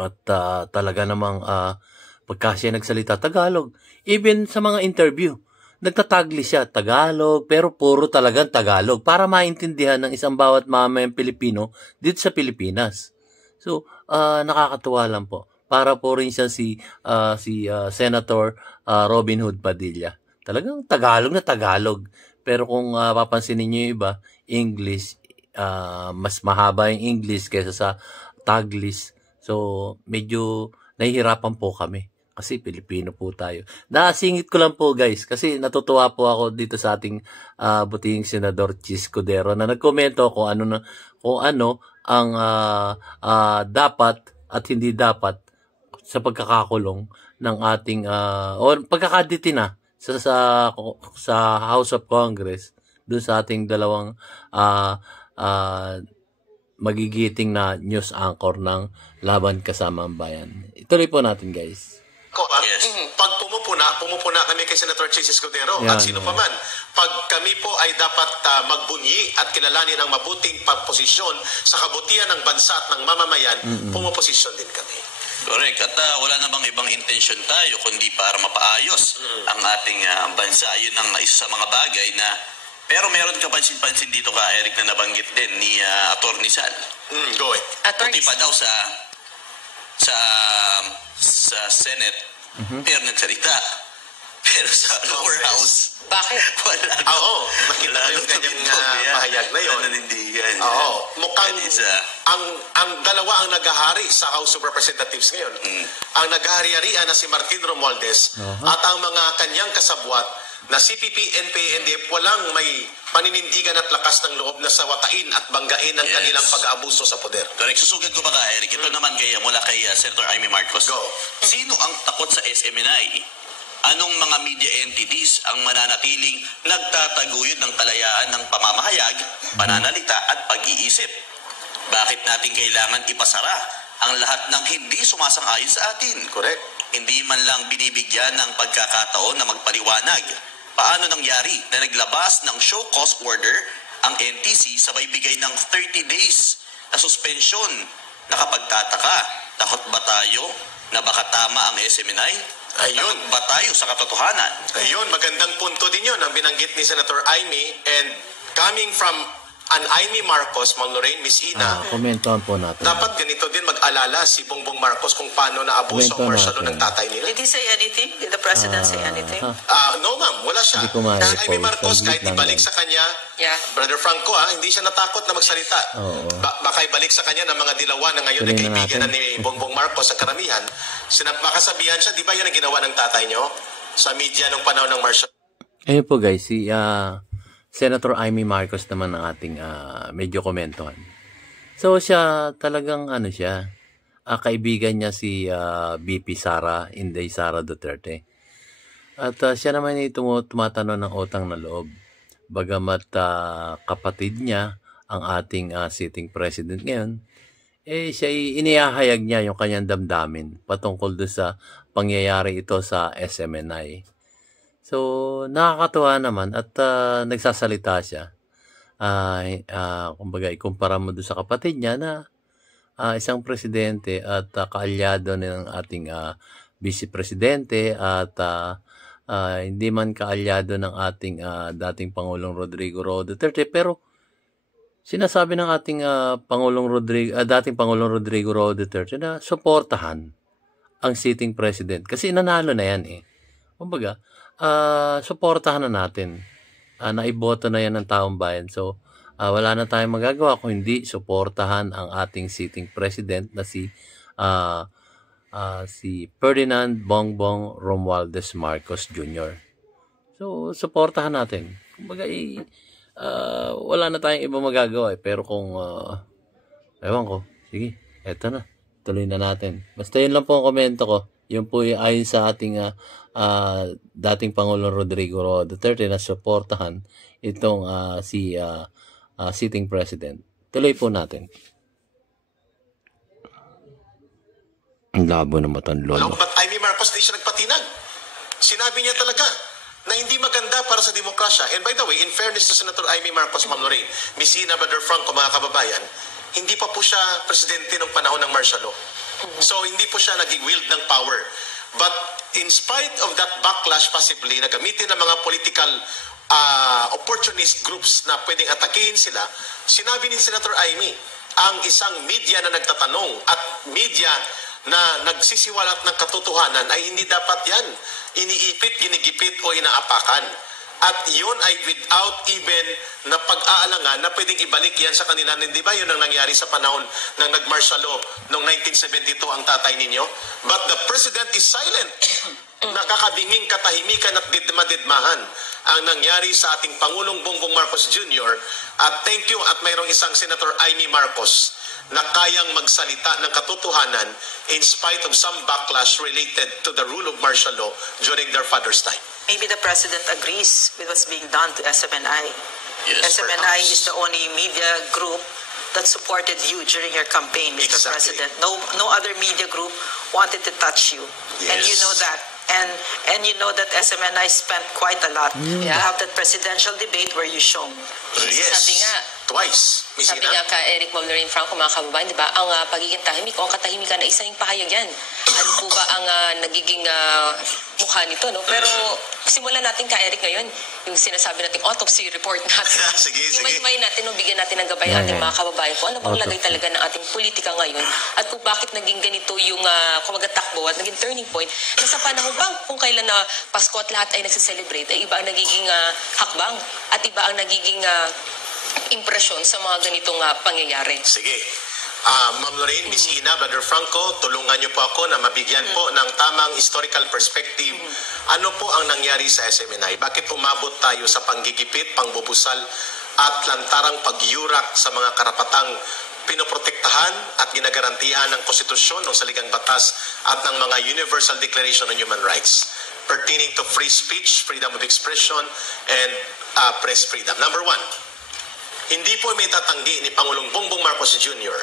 At talaga namang pagka siya nagsalita Tagalog, even sa mga interview, nagtatagli siya Tagalog, pero puro talagang Tagalog para maintindihan ng isang bawat mamayang Pilipino dito sa Pilipinas. So, nakakatuwa lang po. Para po rin siya si Senator Robin Hood Padilla. Talagang Tagalog na Tagalog. Pero kung papansinin niyo yung iba, English, mas mahaba yung English kaysa sa Taglish. So, medyo nahihirapan po kami. Kasi Pilipino po tayo. Nasingit ko lang po guys, kasi natutuwa po ako dito sa ating butihing Senador Chis Escudero na nagkomento kung ano ang dapat at hindi dapat sa pagkakakulong ng ating o pagkakaditina sa House of Congress doon sa ating dalawang magigiting na news anchor ng Laban Kasama ang Bayan. Ituloy po natin guys. Yes. Pag pumupuna kami kay Senator Chis Escudero at sino pa man, pag kami po ay dapat magbunyi at kilalanin ang mabuting posisyon sa kabutihan ng bansa at ng mamamayan, pumuposisyon din kami. Correct. At wala namang ibang intention tayo kundi para mapaayos ang ating bansa. Yun ang isa sa mga bagay na pero meron ka pansin-pansin dito ka, Eric, na nabanggit din ni Atty. Sal. Go ahead. Puti pa daw sa Senate, pero nagsalita. Pero sa lower house, Bakit? wala. Oo, nakita ko yung kanyang pahayag na yun. Nanindigan. Oo, mukhang That is, ang dalawa ang naghahari sa House of Representatives ngayon. Ang naghahari-harian na si Martin Romualdez at ang mga kanyang kasabwat na CPP, NPA, NDF, walang may paninindigan at lakas ng loob na sawatain at banggain ang kanilang pag-aabuso sa poder. Correct. Susugad ko ba ka, Eric? Ito naman mula kay Senator Amy Marcos. Go. Sino ang takot sa SMNI? Anong mga media entities ang mananatiling nagtataguyod ng kalayaan ng pamamahayag, pananalita at pag-iisip? Bakit natin kailangan ipasara ang lahat ng hindi sumasang-ayon sa atin? Correct. Hindi man lang binibigyan ng pagkakataon na magpaliwanag. Paano nangyari na naglabas ng show cause order ang NTC sabay bigay ng 30 days na suspensyon? Nakapagtataka, takot ba tayo na baka tama ang SMNI? Ayun. Ba tayo sa katotohanan? Ayun, magandang punto din yun ang binanggit ni Senator Amy, and coming from an Amy Marcos, Ma'am Lorraine, Miss Ina, Komentuhan po natin. dapat ganito din mag-alala si Bongbong Marcos kung paano naabuso ang Komento martial law natin. ng tatay nila. Did he say anything? Did the president say anything? No ma'am, wala siya. Hindi ko ma-repost. Si Amy Marcos, kahit Saglit lang ibalik yan. sa kanya, Yeah. Brother Franco, hindi siya natakot na magsalita. Oo. Baka ibalik sa kanya ng mga dilawan na ngayon ay Tuloy na kaibigan na natin. ni Bongbong Marcos sa karamihan. Makasabihan siya, di ba yan ang ginawa ng tatay nyo sa media nung panahon ng martial? Ayun po guys, Senator Amy Marcos naman ang ating medyo komentuhan. So siya talagang siya, kaibigan niya si VP Sara, Inday Sara Duterte. At siya naman ay tumatanong ng utang na loob. Bagamat kapatid niya ang ating sitting president ngayon, siya inihahayag niya yung kanyang damdamin patungkol doon sa pangyayari ito sa SMNI. So, nakakatuwa naman at nagsasalita siya. Kumbaga, ikumpara mo doon sa kapatid niya na isang presidente at kaalyado ng ating vice presidente at hindi man kaalyado ng ating dating Pangulong Rodrigo Roa Duterte, pero sinasabi ng ating dating Pangulong Rodrigo Roa Duterte na suportahan ang sitting president kasi nanalo na yan Kumbaga, suportahan na natin. Naiboto na yan ng taong bayan. So, wala na tayong magagawa kung hindi suportahan ang ating sitting president na si Ferdinand Bongbong Romualdez Marcos Jr. So, suportahan natin. Kumbaga, wala na tayong iba magagawa pero kung ewan ko, sige, eto na, tuloy na natin. Basta yun lang po ang komento ko. Yun po yung ayon sa ating dating Pangulong Rodrigo Roa Duterte na suportahan itong sitting president. Tuloy po natin. Ang labo na matang lolo. But Amy Marcos di siya nagpatinag. Sinabi niya talaga na hindi maganda para sa demokrasya. And by the way, in fairness to Senator Amy Marcos, Ma'am Lorraine, Miss Ina Bader Franco, mga kababayan, hindi pa po siya presidente nung panahon ng martial law. So, hindi po siya nag-wield ng power. But in spite of that backlash possibly, na gamitin ng mga political opportunist groups na pwedeng atakihin sila, sinabi ni Senator Amy, ang isang media na nagtatanong at media na nagsisiwalat ng katotohanan ay hindi dapat yan iniipit, ginigipit o inaapakan. At yun ay without even na pag-aalangan na pwedeng ibalik yan sa kanila. Hindi ba yun ang nangyari sa panahon ng nag-martial law noong 1972 ang tatay ninyo? But the president is silent. Nakakabinging katahimikan at didma-didmahan ang nangyari sa ating Pangulong Bongbong Marcos Jr. At thank you at mayroong isang Senator Amy Marcos na kayang magsalita ng katotohanan in spite of some backlash related to the rule of martial law during their father's time. Maybe the president agrees with what's being done to SMNI. Yes, SMNI perhaps. is the only media group that supported you during your campaign, Mr. Exactly. President. No other media group wanted to touch you. And you Yes. know that. And you know that SMNI spent quite a lot to have that presidential debate where you shone. Yes, Sabi nga, twice, Miss Sabi Ina. nga ka Eric Lorraine Franco, mga kababayan, di ba, ang pagiging tahimik o ang katahimikan na isa yung pahayag yan. Ano po ba ang nagiging mukha nito, no? Pero simulan natin ka Eric ngayon, yung sinasabi nating autopsy report natin. Sige, sige. Imay natin, no, bigyan natin ng gabay ang ating mga kababayan kung ano bang lagay talaga ng ating politika ngayon at kung bakit naging ganito yung kumagatakbo at naging turning point na sa panahon bang kung kailan na Pasko at lahat ay nagsiselebrate ay iba ang nagiging hakbang at iba ang nagiging impresyon sa mga ganitong pangyayari. Sige. Ma'am Lorraine, Miss Ina, Brother Franco, tulungan niyo po ako na mabigyan po ng tamang historical perspective. Ano po ang nangyari sa SMNI? Bakit umabot tayo sa panggigipit, pangbubusal at lantarang pagyurak sa mga karapatang pinoprotektahan at ginagarantihan ng konstitusyon ng saligang batas at ng mga Universal Declaration on Human Rights pertaining to free speech, freedom of expression, and press freedom. Number one, hindi po may tatanggi ni Pangulong Bongbong Marcos Jr.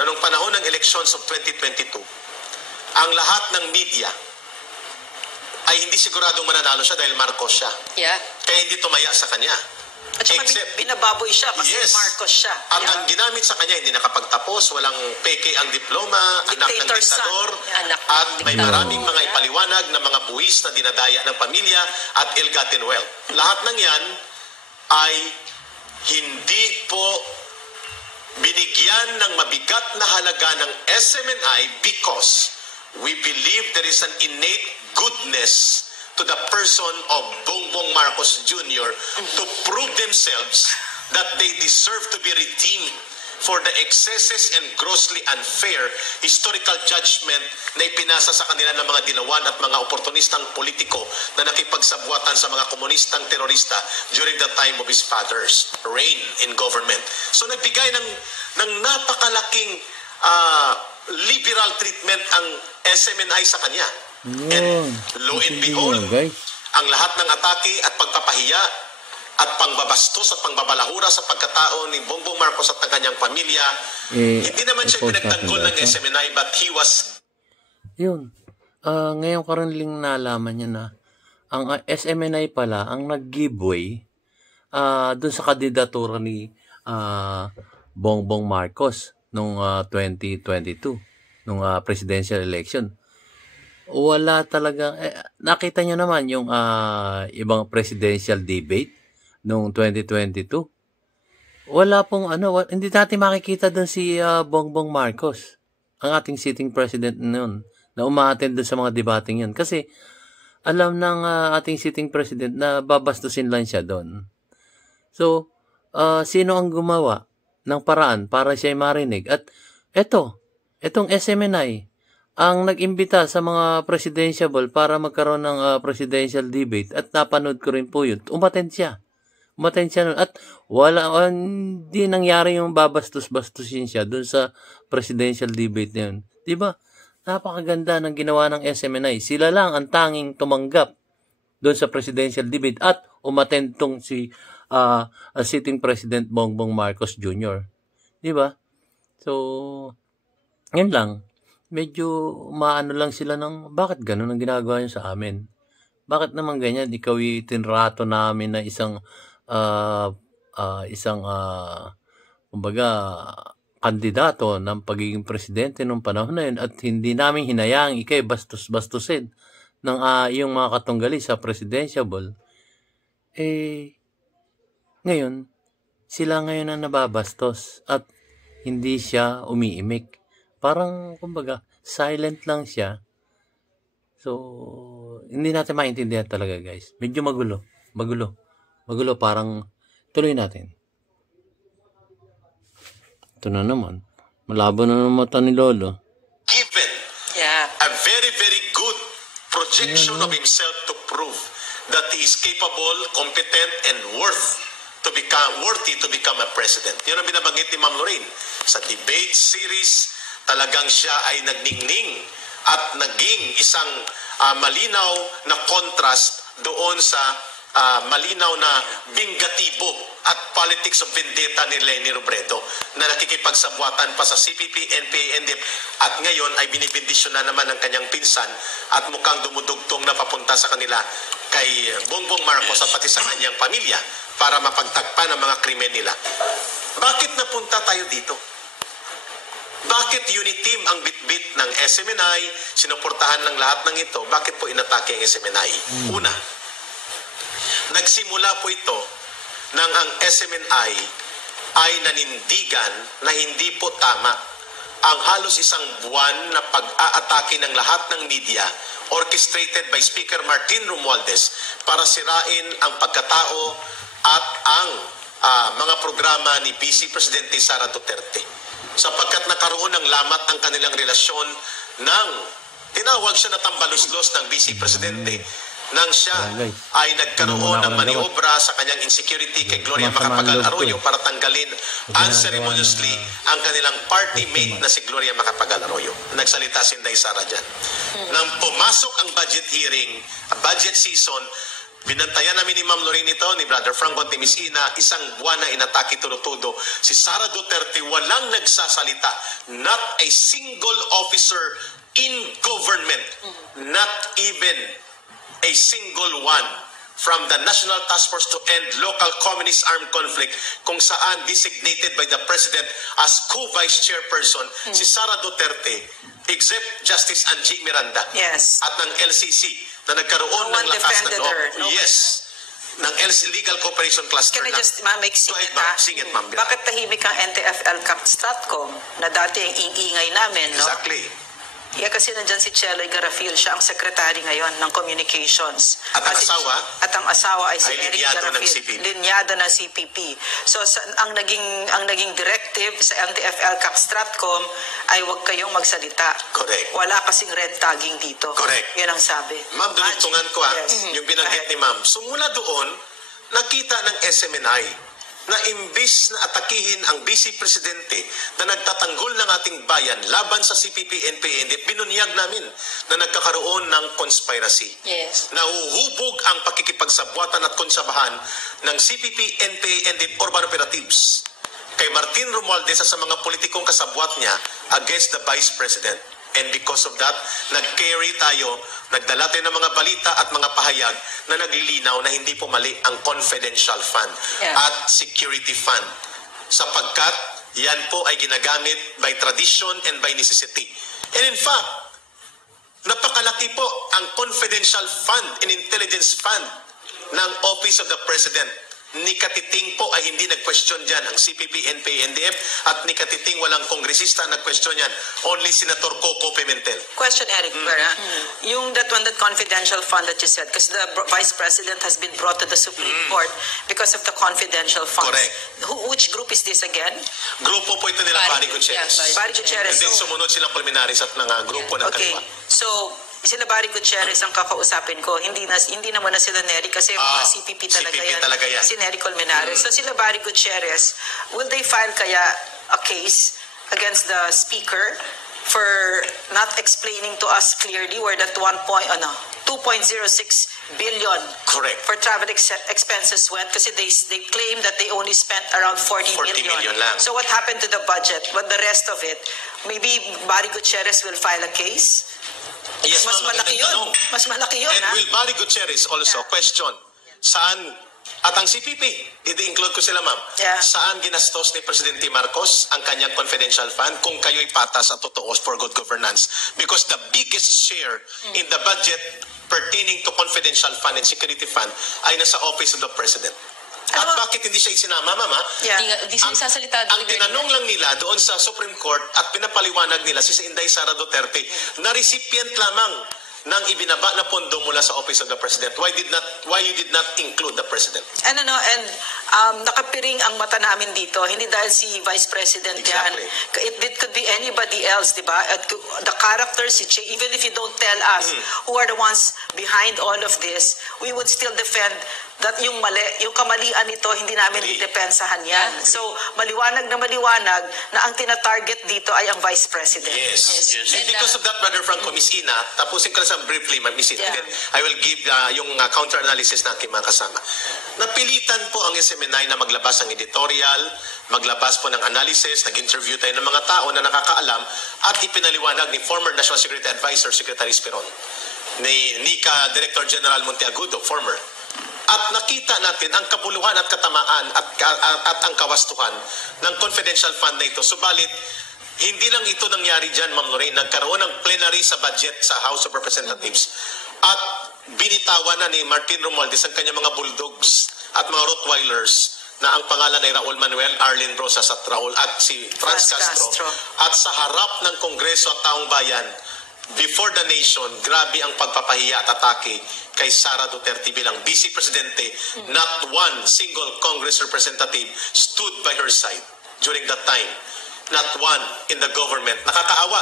na noong panahon ng elections of 2022, ang lahat ng media ay hindi siguradong mananalo siya dahil Marcos siya. Yeah. Kaya hindi tumaya sa kanya. At saka Except- binababoy siya kasi Yes. Marcos siya. At ang ginamit sa kanya, hindi nakapagtapos, walang peke ang diploma, anak ng Dictator son. diktador, Yeah. Anak at ng may diktador. maraming mga ipaliwanag na mga buwis na dinadaya ng pamilya at ill-gotten wealth. Lahat ng yan ay hindi po binigyan ng mabigat na halaga ng SMNI because we believe there is an innate goodness to the person of Bongbong Marcos Jr. to prove themselves that they deserve to be redeemed for the excesses and grossly unfair historical judgment na ipinasa sa kanila ng mga dilawan at mga oportunistang politiko na nakipagsabwatan sa mga komunistang terorista during the time of his father's reign in government. So nagbigay ng napakalaking liberal treatment ang SMNI sa kanya. And lo and behold, ang lahat ng atake at pagpapahiya at pangbabastos at pangbabalahura sa pagkatao ni Bongbong Marcos at ng kanyang pamilya, hindi naman siya pinagtanggol ng SMNI, but he was... Yun. Ngayon ko rin nalaman niya na ang SMNI pala ang nag-giveaway dun sa kandidatura ni Bongbong Marcos nung 2022, nung presidential election. Wala talaga, nakita niyo naman yung ibang presidential debate noong 2022. Wala pong hindi natin makikita doon si Bongbong Marcos, ang ating sitting president noon, na umaattend doon sa mga debating yun. Kasi alam ng ating sitting president na babastusin lang siya doon. So, sino ang gumawa ng paraan para siya marinig? At etong SMNI, ang nag-imbita sa mga presidential para magkaroon ng presidential debate, at napanood ko rin po yun. Umattend siya nun. At hindi nangyari yung babastos-bastusin siya dun sa presidential debate na yun. Diba? Napakaganda ng ginawa ng SMNI. Sila lang ang tanging tumanggap dun sa presidential debate at umattend tong si sitting President Bongbong Marcos Jr. Diba? So, yun lang. Medyo maano lang sila ng bakit ganun ang ginagawa niyo sa amin? Bakit naman ganyan? Ikaw itinrato namin na isang kumbaga kandidato ng pagiging presidente nung panahon na yun, at hindi namin hinayang ikay bastos-bastusin ng yung mga katunggali sa presidential. Ngayon sila ngayon ang nababastos at hindi siya umiimik. Parang, kumbaga, silent lang siya. So, hindi natin maintindihan talaga, guys. Medyo magulo. Magulo, parang tuloy natin. Ito na naman. Malabo na ng mata ni Lolo. Given a very, very good projection of himself to prove that he is capable, competent, and worthy to become a president. Yun ang binabanggit ni Ma'am Lorraine. Sa debate series, talagang siya ay nagningning at naging isang malinaw na contrast doon sa malinaw na bingatibo at politics of vendetta ni Leni Robredo na nakikipagsabwatan pa sa CPP, NPA, NDF, at ngayon ay binibindisyon na naman ng kanyang pinsan at mukhang dumudugtong na papunta sa kanila kay Bongbong Marcos at pati sa kanyang pamilya para mapagtagpan ang mga krimen nila. Bakit napunta tayo dito? Bakit uniteam ang bitbit ng SMNI, sinuportahan ng lahat ng ito? Bakit po inatake ang SMNI? Una, nagsimula po ito nang ang SMNI ay nanindigan na hindi po tama ang halos isang buwan na pag-aatake ng lahat ng media orchestrated by Speaker Martin Romualdez para sirain ang pagkatao at ang mga programa ni Vice Presidente Sara Duterte. Sapagkat nakaroon ng lamat ang kanilang relasyon ng tinawag siya na tambaluslos ng Vice Presidente nang siya ay nagkaroon ng maniobra sa kanyang insecurity kay Gloria Macapagal Arroyo para tanggalin unceremoniously ang kanilang party mate na si Gloria Macapagal Arroyo. Nagsalita si Inday Sara dyan. Nang pumasok ang budget hearing, budget season, binantayan namin ni Ma'am Lorraine ito, ni Brother Franco at Miss Ina, isang buwan na inatake tulo-tudo. Si Sara Duterte walang nagsasalita. Not a single officer in government, not even a single one from the National Task Force to End Local Communist Armed Conflict, kung saan designated by the President as co-vice chairperson si Sara Duterte, except Justice Angie Miranda at ng LCC na nagkaroon ng lakas ng loob. Ng Legal Cooperation Cluster. Can I just make singit Singit, ma'am. Bakit tahimik ang NTF-ELCAP Stratcom na dati ang ingay namin, no? Exactly. Yeah, kasi nandyan si Cheloy Garafil, siya ang secretary ngayon ng communications. At ang asawa? At ang asawa ay si Ay Eric linyado ng Garafil. CPP. Linyado ng CPP. So ang naging directive sa MTFL Cap Stratcom ay huwag kayong magsalita. Correct. Wala kasing red tagging dito. Correct. Yan ang sabi. Ma'am, dudugtungan ko Yes. yung binanggit ni ma'am. So mula doon, nakita ng SMNI na imbis na atakihin ang Vice Presidente na nagtatanggol ng ating bayan laban sa CPP, NPA, binunyag namin na nagkakaroon ng conspiracy. Yes. Nahuhubog ang pakikipagsabwatan at konsabahan ng CPP, NPA, and urban operatives kay Martin Romualdez sa mga politikong kasabwat niya against the Vice President. And because of that, nag-carry tayo, nagdala tayo ng mga balita at mga pahayag na naglilinaw na hindi po mali ang confidential fund at security fund. Sapagkat yan po ay ginagamit by tradition and by necessity. And in fact, napakalaki po ang confidential fund and intelligence fund ng Office of the President. Ni Katiting po ay hindi nag-question dyan ang CPP, NPA, NDF at ni Katiting walang kongresista nag-question yan. Only Senator Coco Pimentel. Question, Eric, yung that confidential fund that you said, because the Vice President has been brought to the Supreme Court because of the confidential funds. Correct. Which group is this again? Grupo po ito nila Barry Gutierrez. Yeah, Barry Gutierrez. And then sumunod silang preliminaries at mga grupo ng Okay, kaliwa. so sila Barry Gutierrez ang kakausapin ko. Hindi naman na sila Nery kasi mga CPP talaga CPP yan. talaga yan. Si Nery Colmenares. So sila Barry Gutierrez, will they file kaya a case against the speaker for not explaining to us clearly where that 2.06 billion Correct. for travel expenses went? Kasi they claim that they only spent around 40 million lang. So what happened to the budget? But the rest of it, maybe Barry Gutierrez will file a case? Yes, Mas ma'am, malaki magandang yun. tanong. Mas malaki yun, And ha? will Barry Gutierrez also question saan at ang CPP, i-include ko sila ma'am, Yeah. saan ginastos ni Presidente Marcos ang kanyang confidential fund kung kayo'y patas at totoo for good governance? Because the biggest share in the budget pertaining to confidential fund and security fund ay nasa Office of the President. At Ano? bakit hindi siya isinama, mama? Yeah. Di sila sasalita. Ang tinanong lang nila doon sa Supreme Court at pinapaliwanag nila si Inday Sara Duterte na recipient lamang ng ibinaba na pondo mula sa Office of the President. Why you did not include the President? And nakapiring ang mata namin dito, hindi dahil si Vice President Exactly. yan. It could be anybody else, di ba? The characters, even if you don't tell us who are the ones behind all of this, we would still defend that yung kamalian nito, hindi namin idepensahan yan. So, maliwanag na ang tina-target dito ay ang Vice President. Yes. Yes. And because of that, Brother Franco Miss Ina, tapusin ko lang sa briefly, Miss Ina. Yeah. Then I will give yung counter-analysis ng aking mga kasama. Napilitan po ang SMNI na maglabas ng editorial, maglabas po ng analysis, nag-interview tayo ng mga tao na nakakaalam at ipinaliwanag ni former National Security Advisor, Secretary Esperon, ni NICA Director General Monteagudo, former. At nakita natin ang kabuluhan at katamaan at ang kawastuhan ng confidential fund na ito. Subalit, hindi lang ito nangyari dyan, Ma'am Lorraine. Nagkaroon ng plenary sa budget sa House of Representatives. At binitawan na ni Martin Romualdez ang kanyang mga bulldogs at mga Rottweilers na ang pangalan ay Raul Manuel, Arlene Rosas at si Franz Castro. At sa harap ng Kongreso at taong bayan, before the nation, grabe ang pagpapahiya at atake kay Sara Duterte bilang Vice Presidente. Not one single Congress representative stood by her side during that time. Not one in the government. Nakakaawa.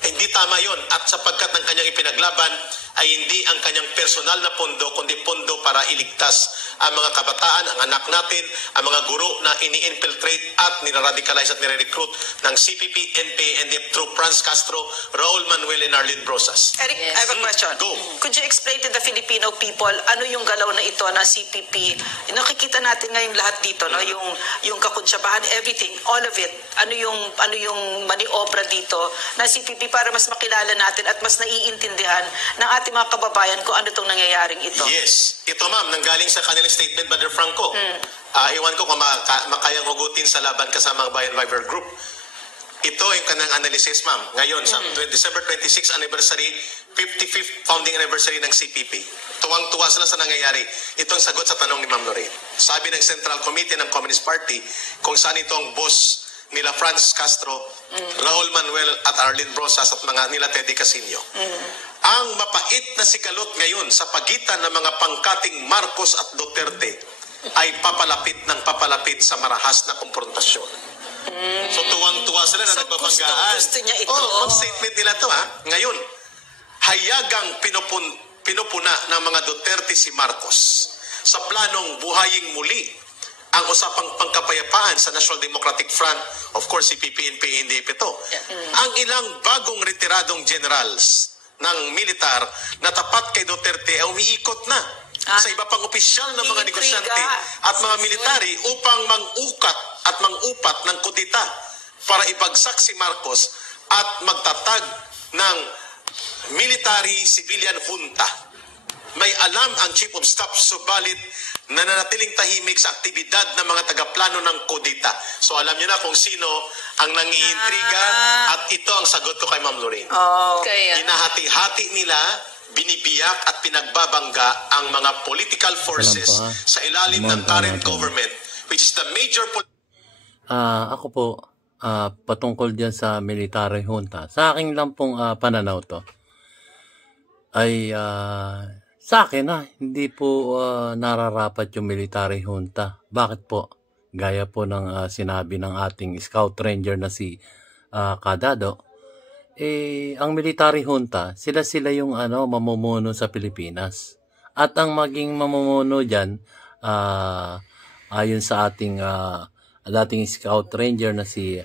Hindi tama yon. At sapagkat ang kanyang ipinaglaban ay hindi ang kanyang personal na pondo, kundi pondo para iligtas ang mga kabataan, ang anak natin, ang mga guro na ini-infiltrate at niraradicalize at nire-recruit ng CPP, NPA, NDF through Franz Castro, Raul Manuel, and Arlene Rosas. Eric, I have a question. Go. Could you explain to the Filipino people ano yung galaw na ito na CPP? Nakikita natin ngayong lahat dito, no? Yung kakuntsabahan, everything, all of it. Ano yung maniobra dito na CPP para mas makilala natin at mas naiintindihan ng ating mga kababayan kung ano itong nangyayaring ito. Yes. Ito ma'am, nanggaling sa kanilang statement, Brother Franco. Iwan ko kung makayang hugutin sa laban kasama ang Bayan Viber Group. Ito yung kanang analysis, ma'am. Ngayon, sa December 26 anniversary, 55th founding anniversary ng CPP. Tuwang-tuwa sila sa nangyayari. Ito ang sagot sa tanong ni Ma'am Lorraine. Sabi ng Central Committee ng Communist Party, kung saan ito ang boss nila Franz Castro, Raul Manuel at Arlene Brosas at mga nila Teddy Casino. Ang mapait na sigalot ngayon sa pagitan ng mga pangkating Marcos at Duterte ay papalapit sa marahas na konfrontasyon. So tuwang-tuwa sila na So, nagbabanggaan. gusto niya ito. Ang statement nila to ha. Ngayon, hayagang pinupuna ng mga Duterte si Marcos sa planong buhaying muli ang usapang pangkapayapaan sa National Democratic Front, of course, si PPNP, NDF ito. Ang ilang bagong retiradong generals ng militar na tapat kay Duterte ay umiikot na sa iba pang opisyal ng mga negosyante at mga military upang mang-ukat at mang-upat ng kudita para ibagsak si Marcos at magtatag ng military-civilian junta. May alam ang Chief of Staff, subalit nananatiling tahimik sa aktibidad ng mga tagaplano ng kudita. So alam niyo na kung sino ang nangiintriga at ito ang sagot ko kay Ma'am Lorraine. Kaya, Hinahati-hati nila, binibiyak at pinagbabangga ang mga political forces sa ilalim ng current government, which is the major Ako po, patungkol dyan sa military junta. Sa akin lang pong pananaw to, ay sa akin hindi po nararapat yung military junta. Bakit po? Gaya po ng sinabi ng ating scout ranger na si Cadado, ang military junta, sila yung mamumuno sa Pilipinas. At ang maging mamumuno dyan, ayon sa ating dating scout ranger na si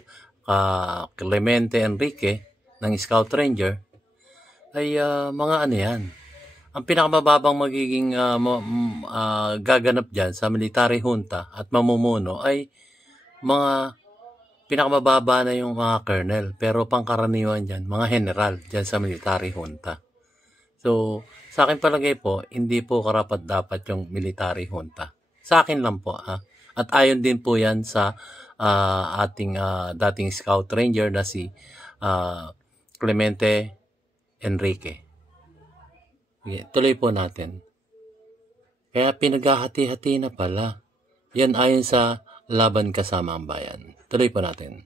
Clemente Enrique ng Scout Ranger, ay mga yan. Ang pinakamababang magiging gaganap dyan sa military junta at mamumuno ay mga pinakamababa na yung mga colonel, pero pangkaraniwan dyan, mga general dyan sa military junta. So, sa akin palagay po, hindi po karapat-dapat yung military junta. Sa akin lang po. At ayon din po yan sa ating dating scout ranger na si Clemente Enrique. Okay, tuloy po natin. Kaya pinaghahati-hati na pala. Yan ayon sa Laban Kasama ang Bayan. Tuloy po natin.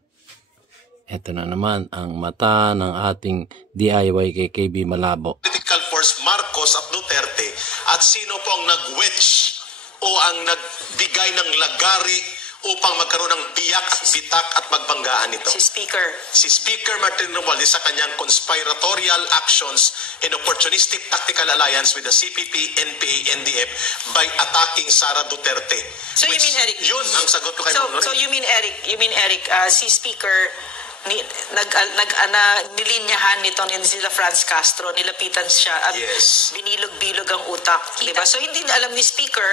Ito na naman ang mata ng ating DIY kay KB Malabo. political force Marcos at Duterte at sino po ang nag-wedge o ang nagbigay ng lagari upang magkaroon ng biyak at bitak at magbanggaan ito. Si Speaker. Si Speaker Martin Romualdez sa kanyang conspiratorial actions and opportunistic tactical alliance with the CPP, NPA, NDF by attacking Sara Duterte. So you mean, Eric? Yun ang sagot ko kay Ma'am Lorraine. So you mean, Eric, si Speaker, nilinyahan nito ni sila Franz Castro, nilapitan siya at Yes. binilog-bilog ang utak, di ba? So hindi alam ni Speaker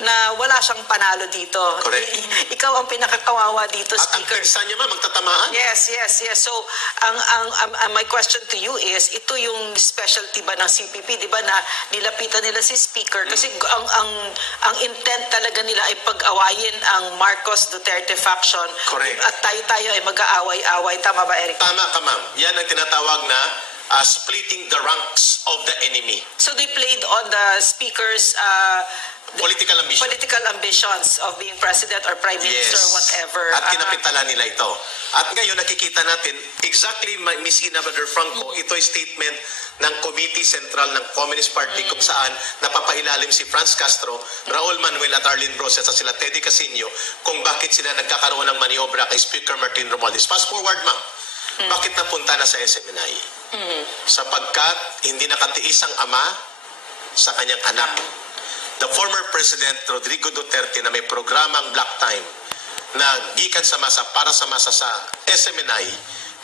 na wala siyang panalo dito. Correct. Ikaw ang pinakakawawa dito, At ang Speaker. pinsan niya magtatamaan? Yes. So, ang my question to you is, ito yung specialty ba ng CPP, di ba, na nilapitan nila si Speaker kasi ang intent talaga nila ay pag-awayin ang Marcos Duterte faction. Correct. At tayo ay mag-aaway-aaway. Tama ba, Eric? Tama ka, ma'am. Yan ang tinatawag na splitting the ranks of the enemy. So they played on the Speaker's Political ambitions of being president or prime minister or whatever. At kinapitala nila ito. At ngayon nakikita natin, exactly Miss Ina Brother Franco, ito ay statement ng Committee Central ng Communist Party kung saan napapailalim si Franz Castro, Raul Manuel at Arlene Brosas at sila Teddy Casino kung bakit sila nagkakaroon ng maniobra kay Speaker Martin Romualdez. Fast forward, ma'am. Bakit napunta na sa SMNI? Sapagkat hindi nakatiis ang ama sa kanyang anak. The former President Rodrigo Duterte na may programang Black Time na gikan sa masa para sa masa sa SMNI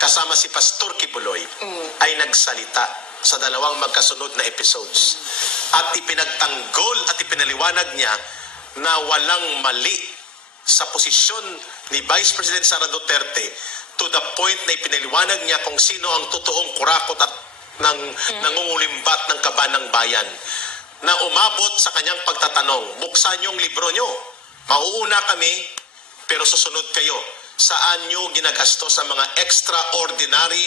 kasama si Pastor Kibuloy ay nagsalita sa dalawang magkasunod na episodes at ipinagtanggol at ipinaliwanag niya na walang mali sa posisyon ni Vice President Sara Duterte to the point na ipinaliwanag niya kung sino ang totoong kurakot at nangungulimbat ng kaban ng bayan na umabot sa kanyang pagtatanong, buksan yung libro nyo. Mauuna kami, pero susunod kayo. Saan nyo ginagastos sa mga extraordinary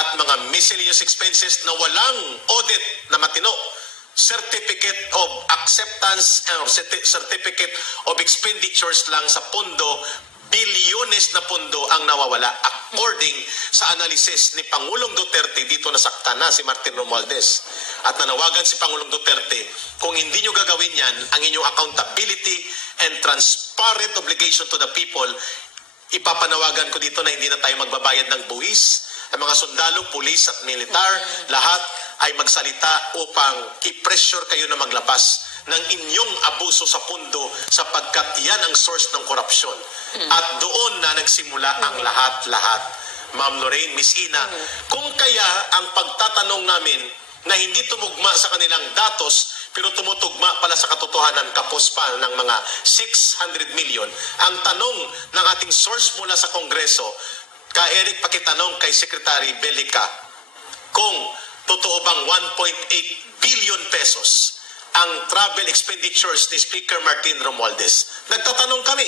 at mga miscellaneous expenses na walang audit na matino? Certificate of acceptance or certificate of expenditures lang sa pondo bilyones na pondo ang nawawala according sa analysis ni Pangulong Duterte. Dito nasakta na si Martin Romualdez at nanawagan si Pangulong Duterte, kung hindi nyo gagawin yan, ang inyong accountability and transparent obligation to the people, ipapanawagan ko dito na hindi na tayo magbabayad ng buwis. Ang mga sundalo, pulis at militar, lahat ay magsalita upang i-pressure kayo na maglabas ng inyong abuso sa pundo sapagkat yan ang source ng korupsyon. At doon na nagsimula ang lahat-lahat. Ma'am Lorraine, Miss Ina, kung kaya ang pagtatanong namin na hindi tumugma sa kanilang datos pero tumutugma pala sa katotohanan, kapos pa ng mga 600 million, ang tanong ng ating source mula sa Kongreso, Ka Eric, pakitanong kay Secretary Belica kung totoo bang 1.8 billion pesos ang travel expenditures ni Speaker Martin Romualdez. Nagtatanong kami.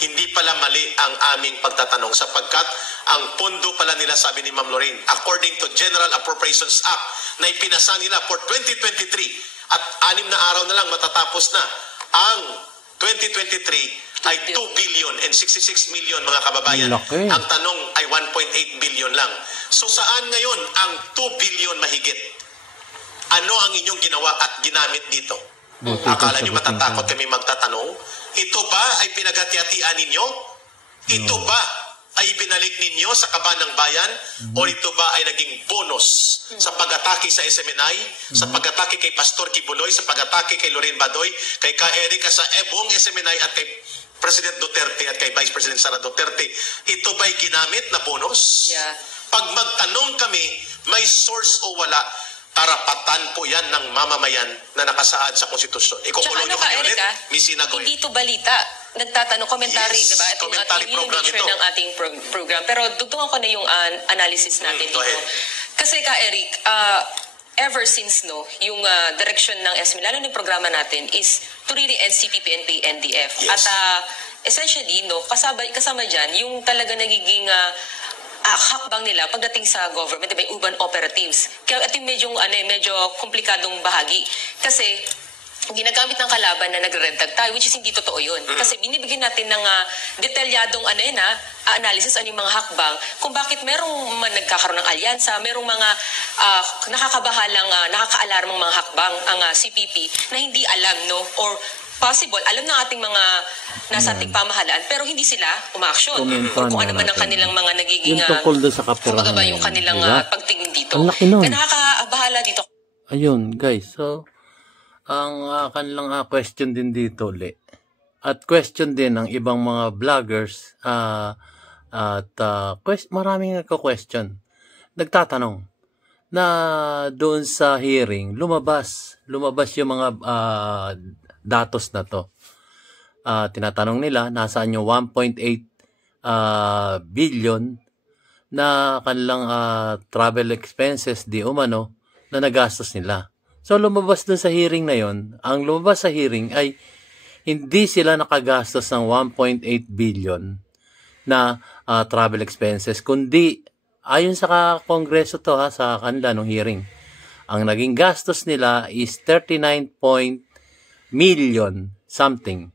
Hindi pala mali ang aming pagtatanong sapagkat ang pondo pala nila, sabi ni Ma'am Lorraine, according to General Appropriations Act na ipinasa nila for 2023 at 6 na araw na lang matatapos na ang 2023 ay 2 billion and 66 million mga kababayan. Laki. Ang tanong ay 1.8 billion lang. So saan ngayon ang 2 billion mahigit? Ano ang inyong ginawa at ginamit dito? Akala nyo matatakot kami magtatanong? Ito ba ay pinaghati-hatian ninyo? Ito ba ay ibinalik ninyo sa kaban ng bayan? O ito ba ay naging bonus sa pag-atake sa SMNI, sa pag-atake kay Pastor Kibuloy, sa pag-atake kay Lorraine Badoy, kay Ka Eric, sa buong SMNI at kay President Duterte at kay Vice President Sara Duterte? Ito ba'y ginamit na bonus? Yeah. Pag magtanong kami, may source o wala, karapatan po yan ng mamamayan na nakasaad sa konstitusyon. Ikukulong nyo kami ulit, Miss Ina Goy. Hindi ito balita. Nagtatanong, komentary, Yes, diba? Ito commentary yung program nature ito. ng ating program. Pero dugtungan ko na yung analysis natin Go dito. ahead. Kasi Ka Eric, ever since yung direction ng SME, lalo ng programa natin, is to really end CPP and NDF. Yes. At essentially, kasama dyan, yung talaga nagiging hakbang nila pagdating sa government, diba, urban operatives. Kaya ito yung medyo komplikadong bahagi. Kasi ginagamit ng kalaban na nagre-rentag tayo, which is hindi totoo yun. Kasi binibigyan natin ng detalyadong analysis, ano yung mga hakbang, kung bakit merong nagkakaroon ng alyansa, merong mga nakaka-alarmang mga hakbang ang CPP na hindi alam, no? Or possible, alam ng ating mga nasa ating pamahalaan, pero hindi sila umaaksyon. Kung ano man ang kanilang mga nagiging yung tungkol doon sa kapirahan kumbaga yung kanilang diba? pagtingin dito. Ang laki nun. Kaya nakakabahala dito. Ayun, guys. So, ang kanilang question din dito ulit. At question din ng ibang mga vloggers maraming nagko-question. Nagtatanong na doon sa hearing, lumabas yung mga datos na to. Tinatanong nila, nasaan yung 1.8 billion na kanilang travel expenses di umano na nagastos nila. So, lumabas dun sa hearing na yon. Ang lumabas sa hearing ay hindi sila nakagastos ng 1.8 billion na travel expenses, kundi ayon sa kongreso to sa kanila nung hearing, ang naging gastos nila is 39 million something.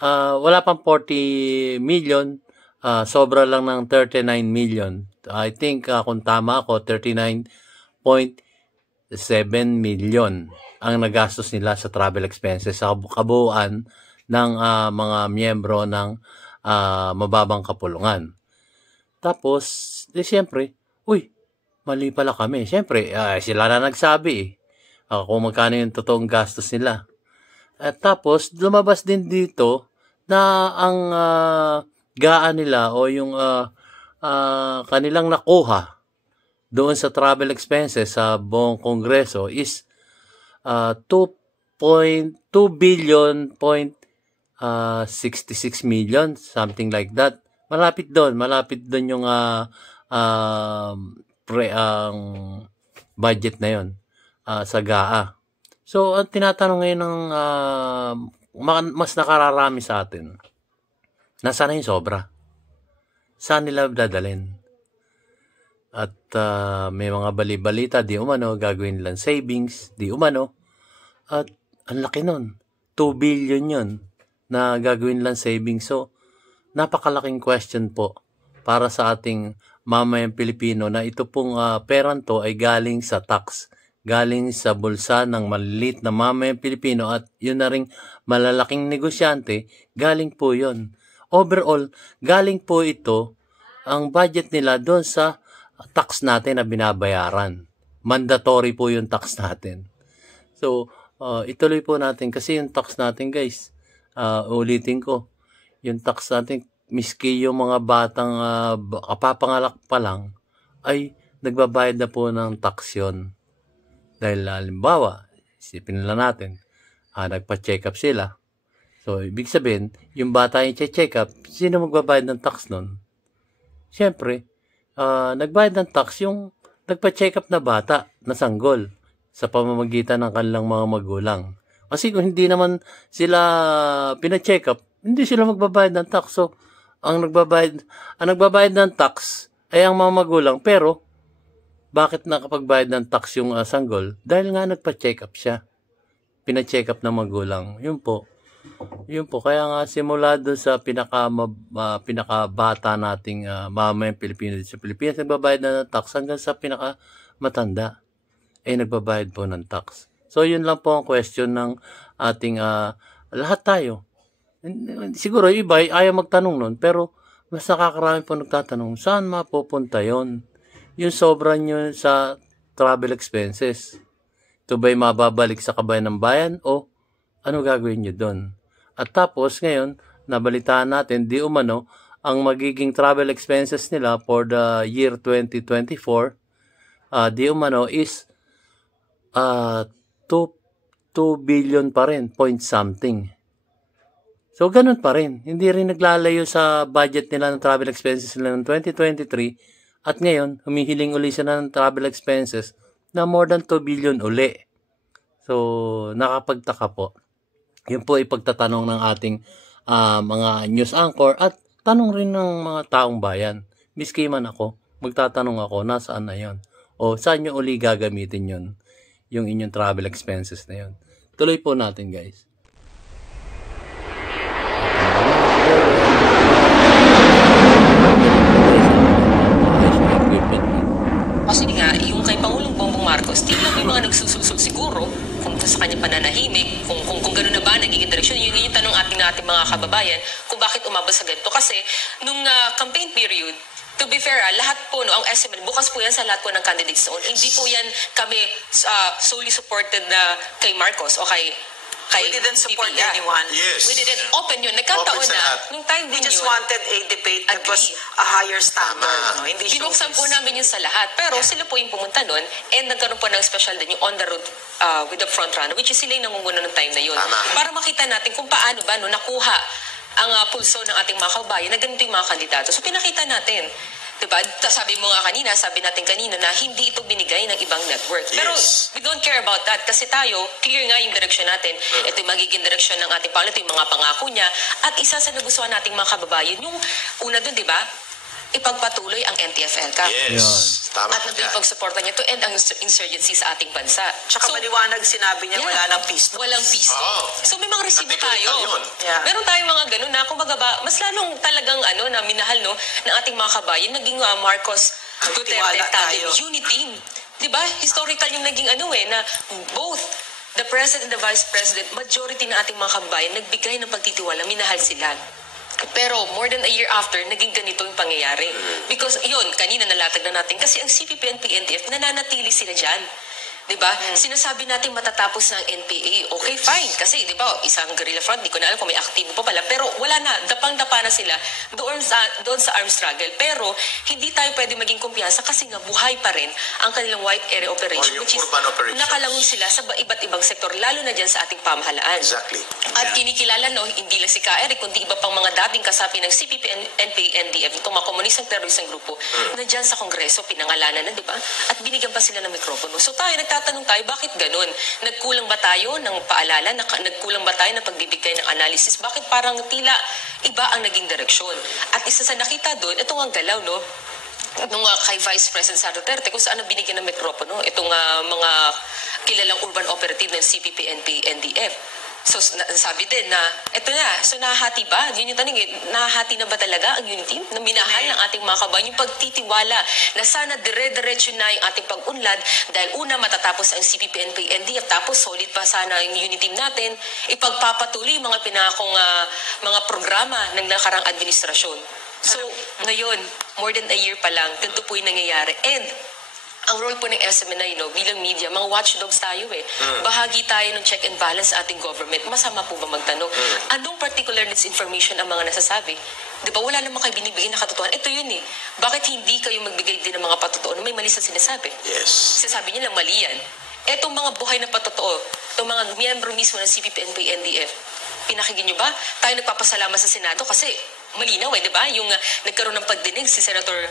Wala pang 40 million, sobra lang ng 39 million. I think kung tama ako, 39.7 million ang nagastos nila sa travel expenses sa kabuuan ng mga miyembro ng mababang kapulungan. Tapos, siyempre, mali pala kami. Siyempre, sila na nagsabi kung magkano yung totoong gastos nila. At tapos, lumabas din dito na ang gaan nila o yung kanilang nakuha doon sa travel expenses sa buong kongreso is 2.2 billion 66 million, something like that. Malapit doon yung budget na yon sa GAA. So, ang tinatanong ngayon ng mas nakararami sa atin, nasaan na yung sobra? Saan nila dadalhin? At may mga bali-balita, di umano, gagawin nilang savings, di umano. At ang laki nun. 2 billion yun na gagawin lang savings. So, napakalaking question po para sa ating mamayang Pilipino na ito pong perang to ay galing sa tax, galing sa bulsa ng maliliit na mamayang Pilipino at yun na ring malalaking negosyante, galing po yun. Overall, galing po ito, ang budget nila doon sa tax natin na binabayaran. Mandatory po yung tax natin. So, ituloy po natin kasi yung tax natin guys, ulitin ko, yung tax natin, miski yung mga batang kapapangalak pa lang, ay nagbabayad na po ng tax yun. Dahil halimbawa, isipin nila natin, nagpa-check up sila. So, ibig sabihin, yung bata yung check up, sino magbabayad ng tax nun? Siyempre, nagbayad ng tax yung nagpa-check up na bata, na sanggol, sa pamamagitan ng kanilang mga magulang. Kasi kung hindi naman sila pina-check up, hindi sila magbabayad ng tax. So, ang nagbabayad ng tax ay ang mga magulang. Pero, bakit nakapagbayad ng tax yung sanggol? Dahil nga nagpa-check up siya. Pina-check up ng magulang. Yun po. Kaya nga simula doon sa pinakabata nating mamayang Pilipino sa Pilipinas, nagbabayad na ng tax hanggang sa pinakamatanda. Nagbabayad po ng tax. So, yun lang po ang question ng ating lahat tayo. Siguro iba ayaw magtanong nun, pero mas nakakarami po nagtatanong, saan mapupunta yon? Yung sobra nyo sa travel expenses. Ito ba'y mababalik sa kabayan ng bayan o ano gagawin nyo doon? At tapos ngayon, nabalitaan natin, di umano, ang magiging travel expenses nila for the year 2024, di umano is 2 billion pa rin, point something. So, ganun pa rin. Hindi rin naglalayo sa budget nila ng travel expenses nila ng 2023 at ngayon, humihiling uli sila ng travel expenses na more than 2 billion uli. So, nakapagtaka po. Yun po ipagtatanong ng ating mga news anchor at tanong rin ng mga taong bayan. Miski man ako, magtatanong ako, nasaan na yun? O saan nyo uli gagamitin yun? Yung inyong travel expenses na yun. Tuloy po natin guys. Kasi nga, yung kay Pangulong Bongbong Marcos, tila may mga nagsusulsol siguro kung sa kanyang pananahimik, kung gano'n na ba nagiging direksyon. Yun yung tanong nating mga kababayan kung bakit umabot sa ganito. Kasi nung campaign period, to be fair, lahat po, ang SMN, bukas po yan sa lahat po ng candidates noon. Hindi po yan kami solely supported na kay Marcos o kay We didn't support anyone. Yes. We didn't open yun. Nagkataon Open sa na, lahat. nung time We din just yun, wanted a debate that was a higher standard. Tama. No? Hindi binuksan po showbiz. namin yun sa lahat. Pero sila po yung pumunta nun and nagkaroon po ng special din yung on the road with the front runner, which is sila yung nangunguna ng time na yun. Tama. Para makita natin kung paano ba nakuha ang pulso ng ating mga kabayan na ganito yung mga kandidato. So pinakita natin. Diba? Sabi natin kanina na hindi ito binigay ng ibang network. Pero Yes. we don't care about that kasi tayo, clear nga yung direksyon natin. Ito yung magiging direksyon ng ating Pangulo, ito yung mga pangako niya. At isa sa nagustuhan nating mga kababayan, yung una dun, di ba? Ipagpatuloy ang NTF-ELCAC. Yes. Tama. At nandun yung pagsuporta niya to end ang insurgency sa ating bansa. Tsaka maliwanag sinabi niya, Yeah. wala nang peace. Walang peace. Oo. So may mga resibo Article tayo. yun. Yeah. Meron tayong mga ganun na, kumbaga ba, mas lalong talagang na minahal ng ating mga kabayan, naging Marcos Duterte Tiwala tandem tayo. unity team. Diba? Historical yung naging na both the President and the Vice President, majority ng ating mga kabayan, nagbigay ng pagtitiwala, minahal sila. Pero more than a year after, naging ganito yung pangyayari. Because yun, kanina nalatag na natin, kasi ang CPP and PNDF, nananatili sila dyan. Diba? Sinasabi natin matatapos ng NPA. Okay, fine. Kasi, diba, isang guerrilla front, di ko na alam kung may aktibo pa pala. Pero wala na, dapang-dapa na sila doon sa armed struggle. Pero, hindi tayo pwede maging kumpiyansa kasi nga buhay pa rin ang kanilang white area operation. Or yung Which is, urban operation. nakalangoy sila sa iba't ibang sektor, lalo na dyan sa ating pamahalaan. Exactly. At kinikilala, hindi lang si Ka-Eric, kundi iba pang mga dating kasapi ng CPP, NPA, NDF, itong mga komunistang teroristang grupo, na dyan sa Kongreso, pinangalanan na, di ba? At binigyan pa sila ng mikropono. So nagtatanong tayo, bakit ganun? Nagkulang ba tayo ng paalala? Nagkulang ba tayo ng pagbibigay ng analysis? Bakit parang tila iba ang naging direksyon? At isa sa nakita doon, ito ang galaw, no? Nung kay Vice President Sara Duterte, kung saan binigyan ng mikropono, itong mga kilalang urban operative ng CPP, NPA, NDF. So, sabi din na, eto na, so nahahati ba? Yun yung tanong eh, nahahati na ba talaga ang unity na minahal ng ating mga kabayan? Yung pagtitiwala na sana dire-diretso na yung ating pag-unlad dahil una matatapos ang CPP, NPA, NDF, tapos solid pa sana yung unity natin, ipagpapatuloy yung mga pinakong mga programa ng nakarang administrasyon. So, ngayon, more than a year pa lang, ganito po yung nangyayari. And, ang role po ng SMNI, bilang media, mga watchdogs tayo eh. Bahagi tayo ng check and balance sa ating government. Masama po ba magtanong? Anong particular misinformation ang mga nasasabi? Di ba, wala namang kayo binibigay na katotohanan. Ito yun eh. Bakit hindi kayo magbigay din ng mga patotoo na may mali sa sinasabi? Yes. Sinasabi niyo lang mali yan. Etong mga buhay na patotoo, itong mga miyembro mismo ng CPP, NPA, NDF, pinakinggan niyo ba? Tayo nagpapasalamat sa Senado kasi malinaw eh, di ba? Yung nagkaroon ng pagdinig si Senator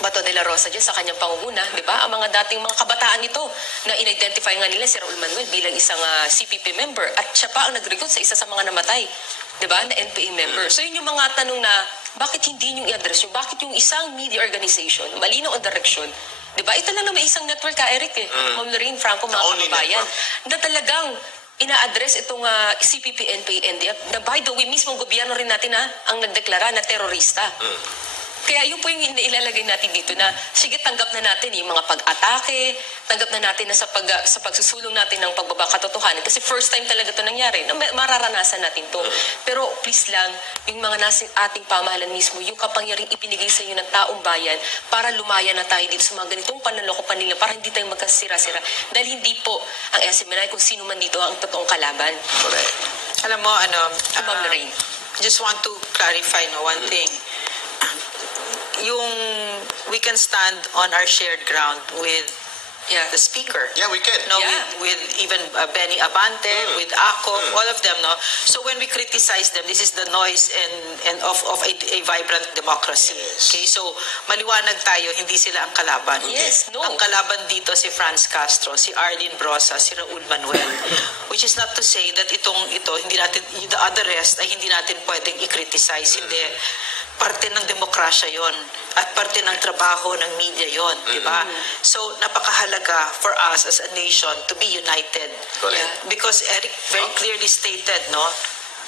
Bato de la Rosa dyan sa kanyang pangunguna, di ba? Ang mga dating mga kabataan nito na in-identify nga nila si Raul Manuel bilang isang CPP member at siya pa ang nag-recruit sa isa sa mga namatay, di ba? Na NPA member. So yun yung mga tanong na bakit hindi yung i-address yung bakit yung isang media organization, malinaw ang direksyon, di ba? Ito lang na may isang network ka, Eric eh. Ma'am Lorraine Franco, mga kababayan, na talagang ina-address itong CPP, NPA, NDF na by the way, mismong gobyerno rin natin ang nagdeklara na terorista. Kaya yun po yung ilalagay natin dito na sige, tanggap na natin yung mga pag-atake, tanggap na natin na sa pagsusulong natin ng pagbabakatotohanan kasi first time talaga ito nangyari, na mararanasan natin to. Pero please lang, yung mga nasa ating pamahalan mismo, yung kapangyarihang ipinigay sa inyo ng taong bayan para lumaya na tayo dito sa mga ganitong panloloko nila para hindi tayo magkasira-sira. Dahil hindi po ang SMNI kung sino man dito ang totoong kalaban. Correct. Alam mo, Ma'am Lorraine. just want to clarify one thing. Yung we can stand on our shared ground with the speaker. Yeah, we can. No, Yeah. with even Benny Abante, with Ako, all of them, no. So when we criticize them, this is the noise and of a vibrant democracy. Yes. Okay, so maliwanag tayo, hindi sila ang kalaban. Yes, no. Ang kalaban dito si Franz Castro, si Arlene Brosa, si Raul Manuel. Which is not to say that ito hindi natin, the other rest ay hindi natin pwedeng i-criticize. Hindi. Parte ng demokrasya yon at parte ng trabaho ng media yon, di ba? So napakahalaga for us as a nation to be united. Correct. Because Eric very clearly stated, no,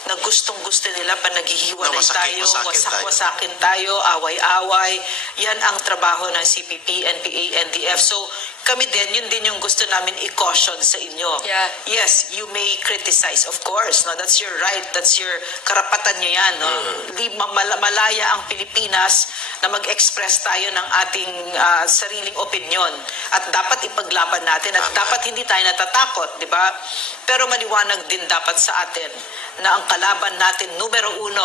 na gustong-gusto nila pa naghihiwalay tayo, wasak-wasakin tayo, away-away. Yan ang trabaho ng CPP, NPA, NDF. So kami din, yun din yung gusto namin i-caution sa inyo. Yeah. Yes, you may criticize, of course. No, that's your right. That's your karapatan nyo yan. No? Malaya ang Pilipinas na mag-express tayo ng ating sariling opinion. At dapat ipaglaban natin. At dapat hindi tayo natatakot, di ba? Pero maliwanag din dapat sa atin na ang kalaban natin, numero 1,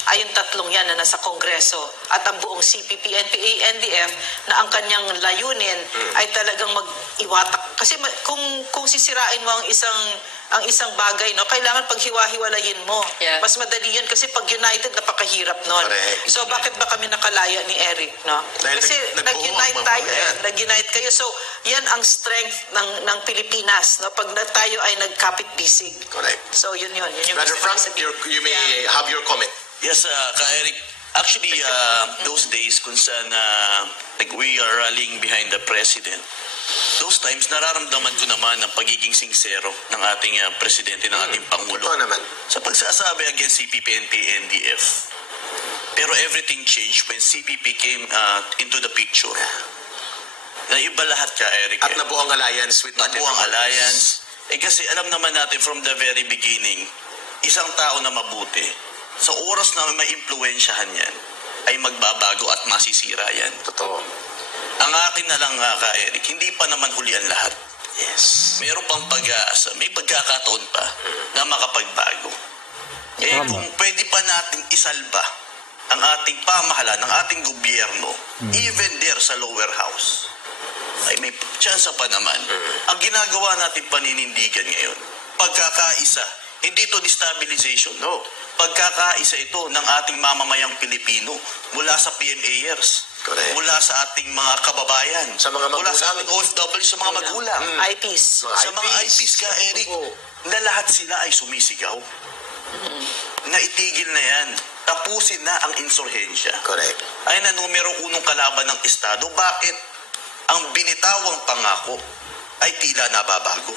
ay yung tatlong yan na nasa Kongreso at ang buong CPP, NPA, NDF na ang kanyang layunin ay talagang mag-iwatak. Kasi kung sisirain mo ang isang bagay, no, kailangan paghiwa-hiwalayin mo. Yeah. Mas madali yun kasi pag united, napakahirap nun. Correct. So bakit ba kami nakalaya ni Eric? No? Dahil Kasi nag-unite tayo. Nag-unite kayo. So yan ang strength ng Pilipinas. No? Pag tayo ay nagkapit-bisig. Correct. So yun. Yun yung Brother gusto ko Frank, sabihin. you may have your comment. Yes, Ka-Eric. Actually, those days kung saan we are rallying behind the President, those times nararamdaman ko naman ang pagiging sincero ng ating Presidente, ng ating Pangulo. Ito naman. Sa pagsasabi against CPP, NPA, NDF. Pero everything changed when CPP came into the picture. Naiba lahat, Ka-Eric. At nabuo ang alliance with Nabuo ang alliance. Kasi alam naman natin from the very beginning, isang tao na mabuti, sa oras na may impluwensyahan yan, ay magbabago at masisira yan. Totoo. Ang akin na lang, Ka-Eric, hindi pa naman huli ang lahat. Yes. Meron pang pag-asa, may pagkakataon pa na makapagbago. Kung pwede pa natin isalba ang ating pamahalaan, ang ating gobyerno, even there sa lower house, ay may tsansa pa naman. Ang ginagawa natin paninindigan ngayon, pagkakaisa, hindi ito destabilization, no. Pagkakaisa ito ng ating mamamayang Pilipino mula sa PMAers, correct, mula sa ating mga kababayan, sa mga magulang, mula sa ating OFW, sa mga magulang, IPs. sa mga IPs, ka, Eric, na lahat sila ay sumisigaw. Na itigil na yan. Tapusin na ang insurhensya. Correct. Ay na numero 1 kalaban ng Estado. Bakit? Ang binitawang pangako ay tila nababago.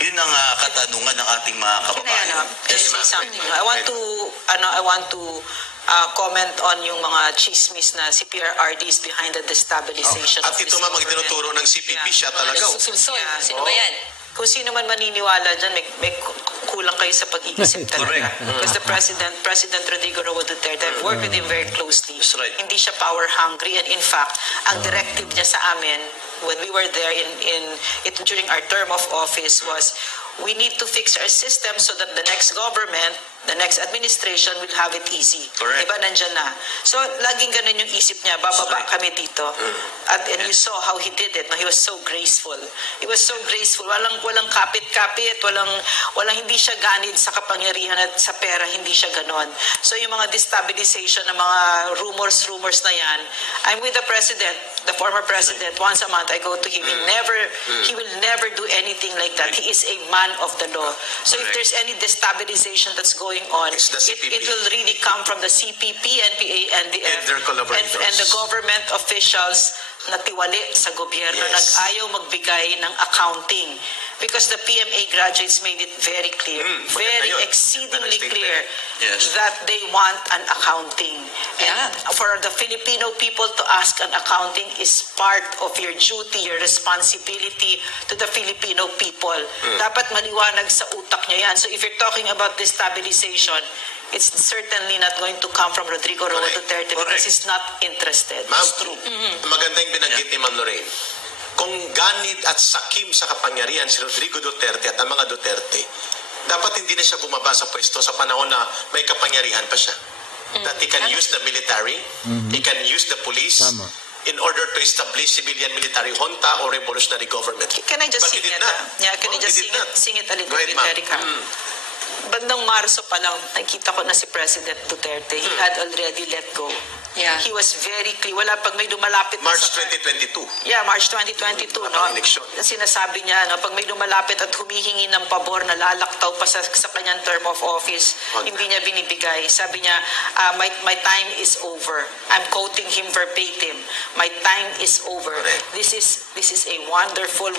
Yun ang katanungan ng ating mga kababayan. Can I say something? I want to comment on yung mga chismis na si PRRD is behind the destabilization At of ito this ma'am, ang government. tinuturo ng CPP siya talaga. Susulsoy. Yeah. Sino ba yan? Kung sino man maniniwala dyan, may kulang kayo sa pag-iisip talaga. Because the President Rodrigo Roa Duterte, I've worked with him very closely. That's right. Hindi siya power hungry, and in fact, ang directive niya sa amin when we were there during our term of office was, we need to fix our system so that the next government, the next administration will have it easy. Correct. Diba, nandyan na. So, laging ganun yung isip niya, bababa kami dito. And you saw how he did it. No? He was so graceful. He was so graceful. Walang kapit-kapit, walang hindi siya ganid sa kapangyarihan at sa pera, hindi siya ganon. So, yung mga destabilization ng mga rumors na yan, I'm with the president, the former president, once a month I go to him. He will never do anything like that. He is a man of the law. So if there's any destabilization that's going on, It's the CPP. it will really come from the CPP, NPA, NDF, And their collaborators. and the government officials na tiwali sa gobyerno, Yes. nag-ayaw magbigay ng accounting. Because the PMA graduates made it very clear, maganda very yun. exceedingly Maganda clear Yes. that they want an accounting. Yeah. And for the Filipino people to ask an accounting is part of your duty, your responsibility to the Filipino people. Dapat maliwanag sa utak nyo yan. So if you're talking about destabilization, it's certainly not going to come from Rodrigo Roa Correct. Duterte Correct. because he's not interested. Ma'am, maganda yung binanggit ni Ma'am Lorraine. Kung ganit at sakim sa kapangyarihan si Rodrigo Duterte at ang mga Duterte, dapat hindi na siya bumaba sa pwesto sa panahon na may kapangyarihan pa siya. That he can use the military, he can use the police, Tama. in order to establish civilian military junta or revolutionary government. Can I just But sing he did it? not. Yeah, can I Oh, just he did not. sing it a little Go ahead, bit, ma'am. Erica? Bandang Marso pa lang, nakita ko na si President Duterte. He had already let go. Yeah. He was very clear. Wala pag may lumalapit na March sa... 2022. Yeah, March 2022, no? Ang eleksyon. Sinasabi niya, no, pag may lumalapit at humihingi ng pabor na lalaktaw pa sa kanyang term of office, hindi niya binibigay. Sabi niya, my time is over. I'm quoting him verbatim. My time is over. Correct. This is a wonderful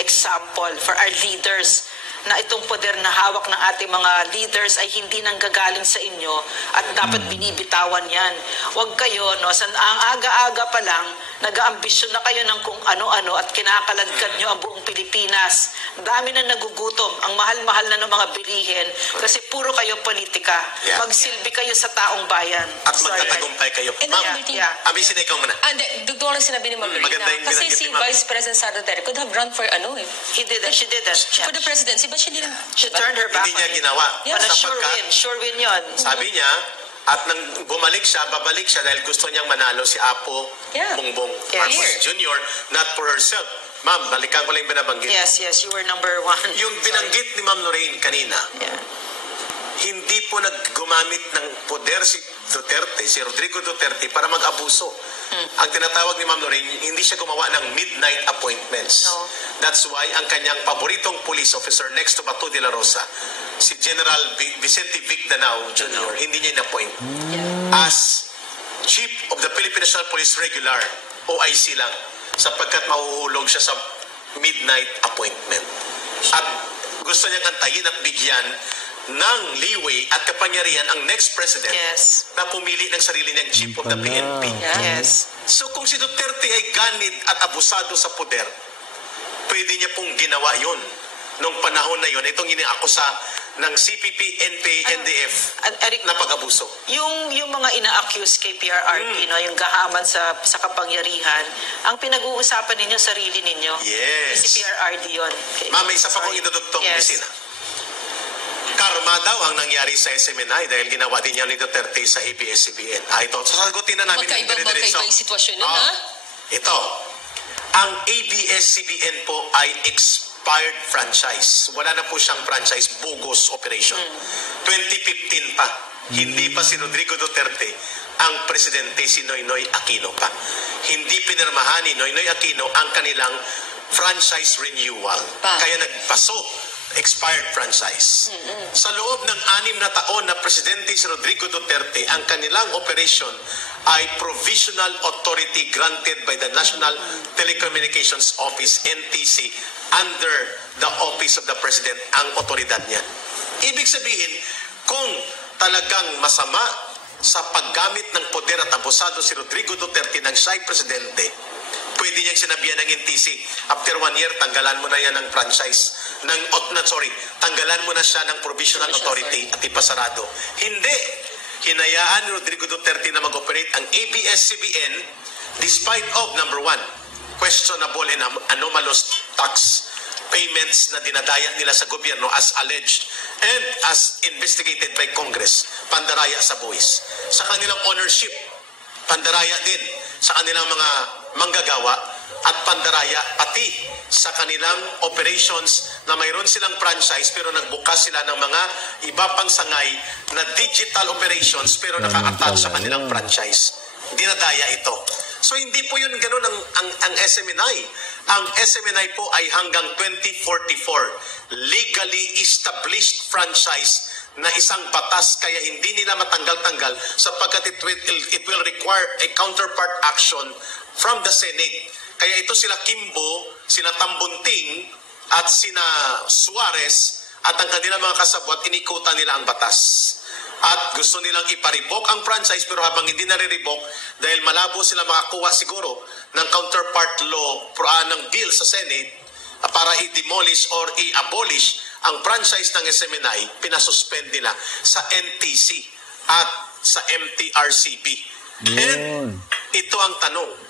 example for our leaders na itong poder na hawak ng ating mga leaders ay hindi nanggagaling sa inyo at dapat binibitawan yan. Huwag kayo, no, ang aga-aga pa lang, nag-aambisyon na kayo ng kung ano-ano at kinakaladkad nyo ang buong Pilipinas. Dami na nagugutom, ang mahal-mahal na ng mga bilihin kasi puro kayo politika. Yeah. Magsilbi kayo sa taong bayan. At Sorry. magtatagumpay kayo. And Ma'am, number two, Yeah. abisin ikaw muna. doon lang sinabi ni Ma'am Lorena. maganda yung Kasi binanggit si ni Ma'am. Vice President Sara Duterte could have run for She did that. for the presidency, but she didn't. She turned her back Hindi on niya it. ginawa. Yeah. But sure win yun. Sabi niya, at nang babalik siya dahil gusto niyang manalo si Apo Yeah. Bongbong Yes. Marcos Jr., not for herself. Ma'am, balikan ko lang yung binabanggit. Yes, you were number one. Yung binanggit ni Ma'am Lorraine kanina, Yeah. hindi po naggumamit ng poder si Duterte, si Rodrigo Duterte para mag-abuso. Ang tinatawag ni Ma'am Lorraine, hindi siya gumawa ng midnight appointments. No. That's why ang kanyang paboritong police officer next to Bato de la Rosa, si General Vicente Vic Danao Jr., hindi niya in-appoint. As Chief of the Philippine National Police Regular, OIC lang, sapagkat mahuhulog siya sa midnight appointment. At gusto niyang antayin at bigyan ng leeway at kapangyarihan ang next president Yes. na pumili ng sarili niyang chief of the Pala. PNP. Yes. So kung si Duterte ay ganid at abusado sa poder, pwede niya pong ginawa yun. Nung panahon na yun, itong iniakusa ng CPP, NPA, NDF Eric, na pag-abuso. yung mga ina-accuse kay PRRD, no, yung gahaman sa kapangyarihan, ang pinag-uusapan ninyo, sarili ninyo. Yes. Si PRRD yun. Okay. Ma'am, may isa pa kong Sorry. idudugtong Yes. Messina. Karma daw ang nangyari sa SMNI dahil ginawa din niya ni Duterte sa ABS-CBN. Ito, sasagutin na namin ng dire-diretso. Magkaibang sitwasyon nun, Oh, ha? Ito, ang ABS-CBN po ay expired franchise. Wala na po siyang franchise, bogus operation. 2015 pa. Hindi pa si Rodrigo Duterte ang presidente, si Noynoy Aquino pa. Hindi pinirmahan ni Noynoy Aquino ang kanilang franchise renewal. Pa. Kaya nagpaso expired franchise. Sa loob ng 6 na taon na Presidente si Rodrigo Duterte, ang kanilang operation ay Provisional Authority granted by the National Telecommunications Office, NTC, under the Office of the President, ang otoridad niyan. Ibig sabihin, kung talagang masama sa paggamit ng poder at abusado si Rodrigo Duterte ng siya'y presidente, pwede niyang sinabihan ng NTC, after 1 year, tanggalan mo na yan ng franchise. Tanggalan mo na siya ng provisional authority at ipasarado. Hindi. Hinayaan ni Rodrigo Duterte na mag-operate ang ABS-CBN despite of, number 1, questionable and anomalous tax payments na dinadaya nila sa gobyerno as alleged and as investigated by Congress, pandaraya sa buwis. Sa kanilang ownership, pandaraya din sa kanilang mga manggagawa at pandaraya pati sa kanilang operations na mayroon silang franchise pero nagbukas sila ng mga iba pang sangay na digital operations pero naka-attach sa kanilang franchise. Dinadaya ito. So hindi po yun ganun ang SMNI. Ang SMNI po ay hanggang 2044 legally established franchise na isang batas kaya hindi nila matanggal-tanggal sapagkat it will require a counterpart action from the Senate. Kaya ito sila Kimbo, sila Tambunting at sina Suarez at ang kanilang mga kasabwat, inikutan nila ang batas. At gusto nilang iparibok ang franchise pero habang hindi nare-revoke dahil malabo sila makakuha siguro ng counterpart law ng bill sa Senate para i-demolish or i-abolish ang franchise ng SMNI, pinasuspend nila sa NTC at sa MTRCB. And ito ang tanong.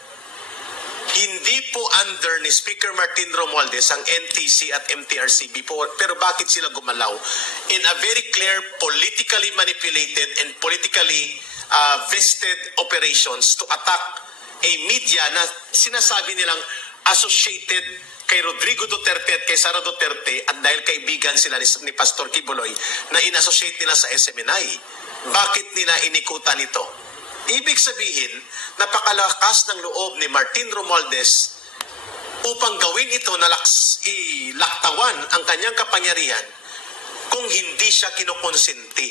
Hindi po under ni Speaker Martin Romualdez ang NTC at MTRCB po, pero bakit sila gumalaw? In a very clear, politically manipulated and politically vested operations to attack a media na sinasabi nilang associated kay Rodrigo Duterte at kay Sara Duterte at dahil kaibigan sila ni Pastor Kibuloy na inassociate nila sa SMNI. Bakit nila inikutan ito? Ibig sabihin, napakalakas ng loob ni Martin Romualdez upang gawin ito na laktawan ang kanyang kapangyarihan kung hindi siya kinukonsinti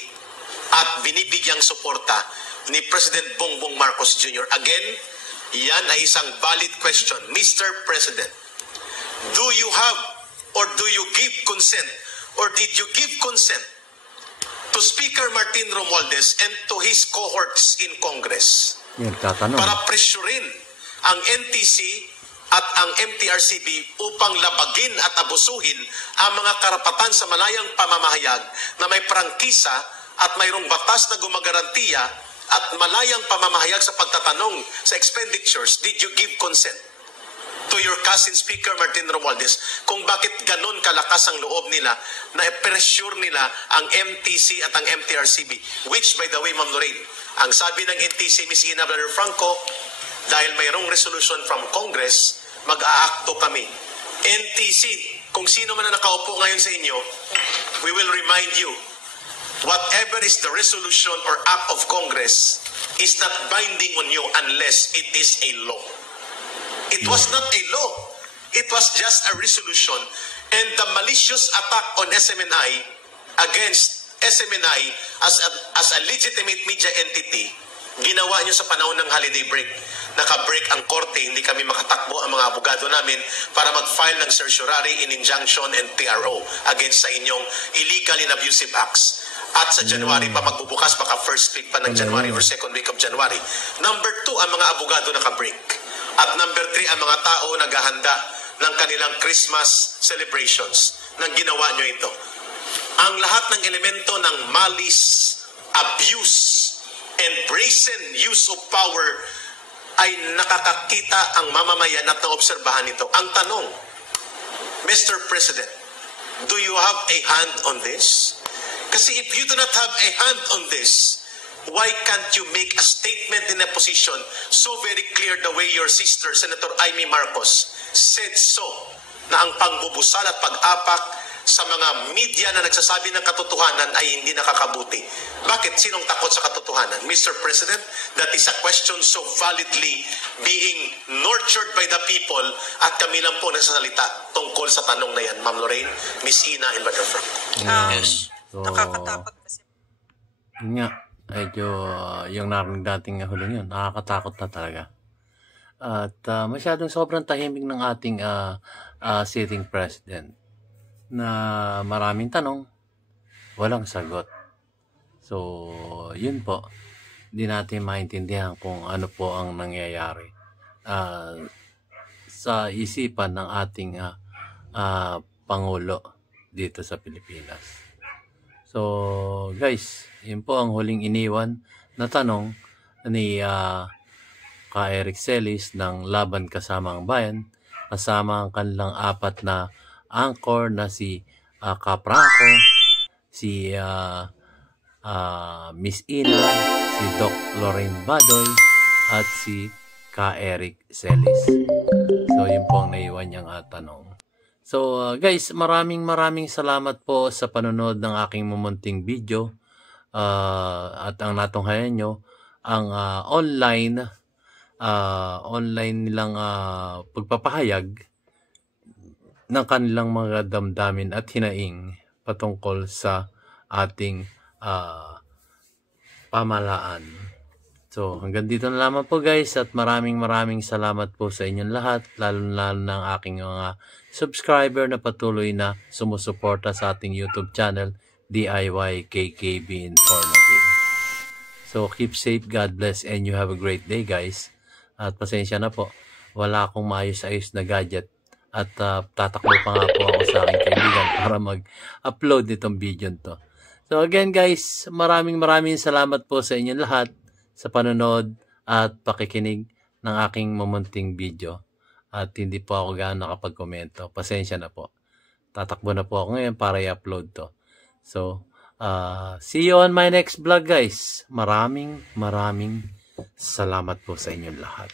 at binibigyang suporta ni President Bongbong Marcos Jr. Again, yan ay isang valid question. Mr. President, do you have or do you give consent or did you give consent to Speaker Martin Romualdez and to his cohorts in Congress para presyurin ang NTC at ang MTRCB upang labagin at abusuhin ang mga karapatan sa malayang pamamahayag na may prangkisa at mayroong batas na gumagarantiya at malayang pamamahayag sa pagtatanong sa expenditures. Did you give consent to your cousin Speaker Martin Romualdez kung bakit ganon kalakas ang loob nila na i-pressure nila ang MTC at ang MTRCB, which by the way, Ma'am Lorraine, ang sabi ng NTC, Ms. Ina Blair Franco, dahil mayroong resolution from Congress, mag-aakto kami. NTC, kung sino man na nakaupo ngayon sa inyo, we will remind you, whatever is the resolution or act of Congress is not binding on you unless it is a law. It was not a law. It was just a resolution. And the malicious attack on SMNI against SMNI as a legitimate media entity, ginawa nyo sa panahon ng holiday break. Naka-break ang korte, hindi kami makatakbo ang mga abogado namin para mag-file ng certiorari in injunction and TRO against sa inyong illegal and abusive acts. At sa January pa magbubukas, baka first week pa ng January or second week of January. Number 2, ang mga abogado naka-break. At number 3, ang mga tao naghahanda ng kanilang Christmas celebrations nang ginawa nyo ito. Ang lahat ng elemento ng malice, abuse, and brazen use of power ay nakakakita ang mamamayan at naobserbahan ito. Ang tanong, Mr. President, do you have a hand on this? Kasi if you do not have a hand on this, why can't you make a statement in a position so very clear the way your sister, Senator Amy Marcos, said so, na ang pangbubusal at pag-apak sa mga media na nagsasabi ng katotohanan ay hindi nakakabuti. Bakit? Sinong takot sa katotohanan? Mr. President, that is a question so validly being nurtured by the people at kami lang po nagsasalita tungkol sa tanong na yan. Ma'am Lorraine, Miss Ina, and Brother Frank. Yes. So, Nakakatakot kasi. yun nga, medyo yung narinig dating huling yun, nakakatakot na talaga. At masyadong sobrang tahimik ng ating sitting president na maraming tanong, walang sagot. So, yun po. Hindi natin maintindihan kung ano po ang nangyayari sa isipan ng ating Pangulo dito sa Pilipinas. So, guys, yun po ang huling iniwan na tanong ni Ka Eric Celis ng Laban Kasama ang Bayan, kasama ang kanilang 4 na anchor na si Ka Franco, si Miss Ina, si Doc Lorraine Badoy, at si Ka Eric Celis. So, yun po ang naiwan niyang tanong. So, guys, maraming salamat po sa panonood ng aking mumunting video. At ang natunghayan nyo, ang online nilang pagpapahayag ng kanilang mga damdamin at hinaing patungkol sa ating pamahalaan. So, hanggang dito na lamang po guys, at maraming salamat po sa inyong lahat, lalo ng aking mga subscriber na patuloy na sumusuporta sa ating YouTube channel, DIY KKB Informative. So, keep safe, God bless, and you have a great day guys. At pasensya na po, wala akong maayos-ayos na gadget. At tatakbo pa nga po ako sa aking kaibigan para mag-upload nitong video to. So again guys, maraming salamat po sa inyong lahat sa panonood at pakikinig ng aking mumunting video. At hindi po ako gaano nakapag-komento. Pasensya na po. Tatakbo na po ako ngayon para i-upload to. So, see you on my next vlog guys. Maraming salamat po sa inyong lahat.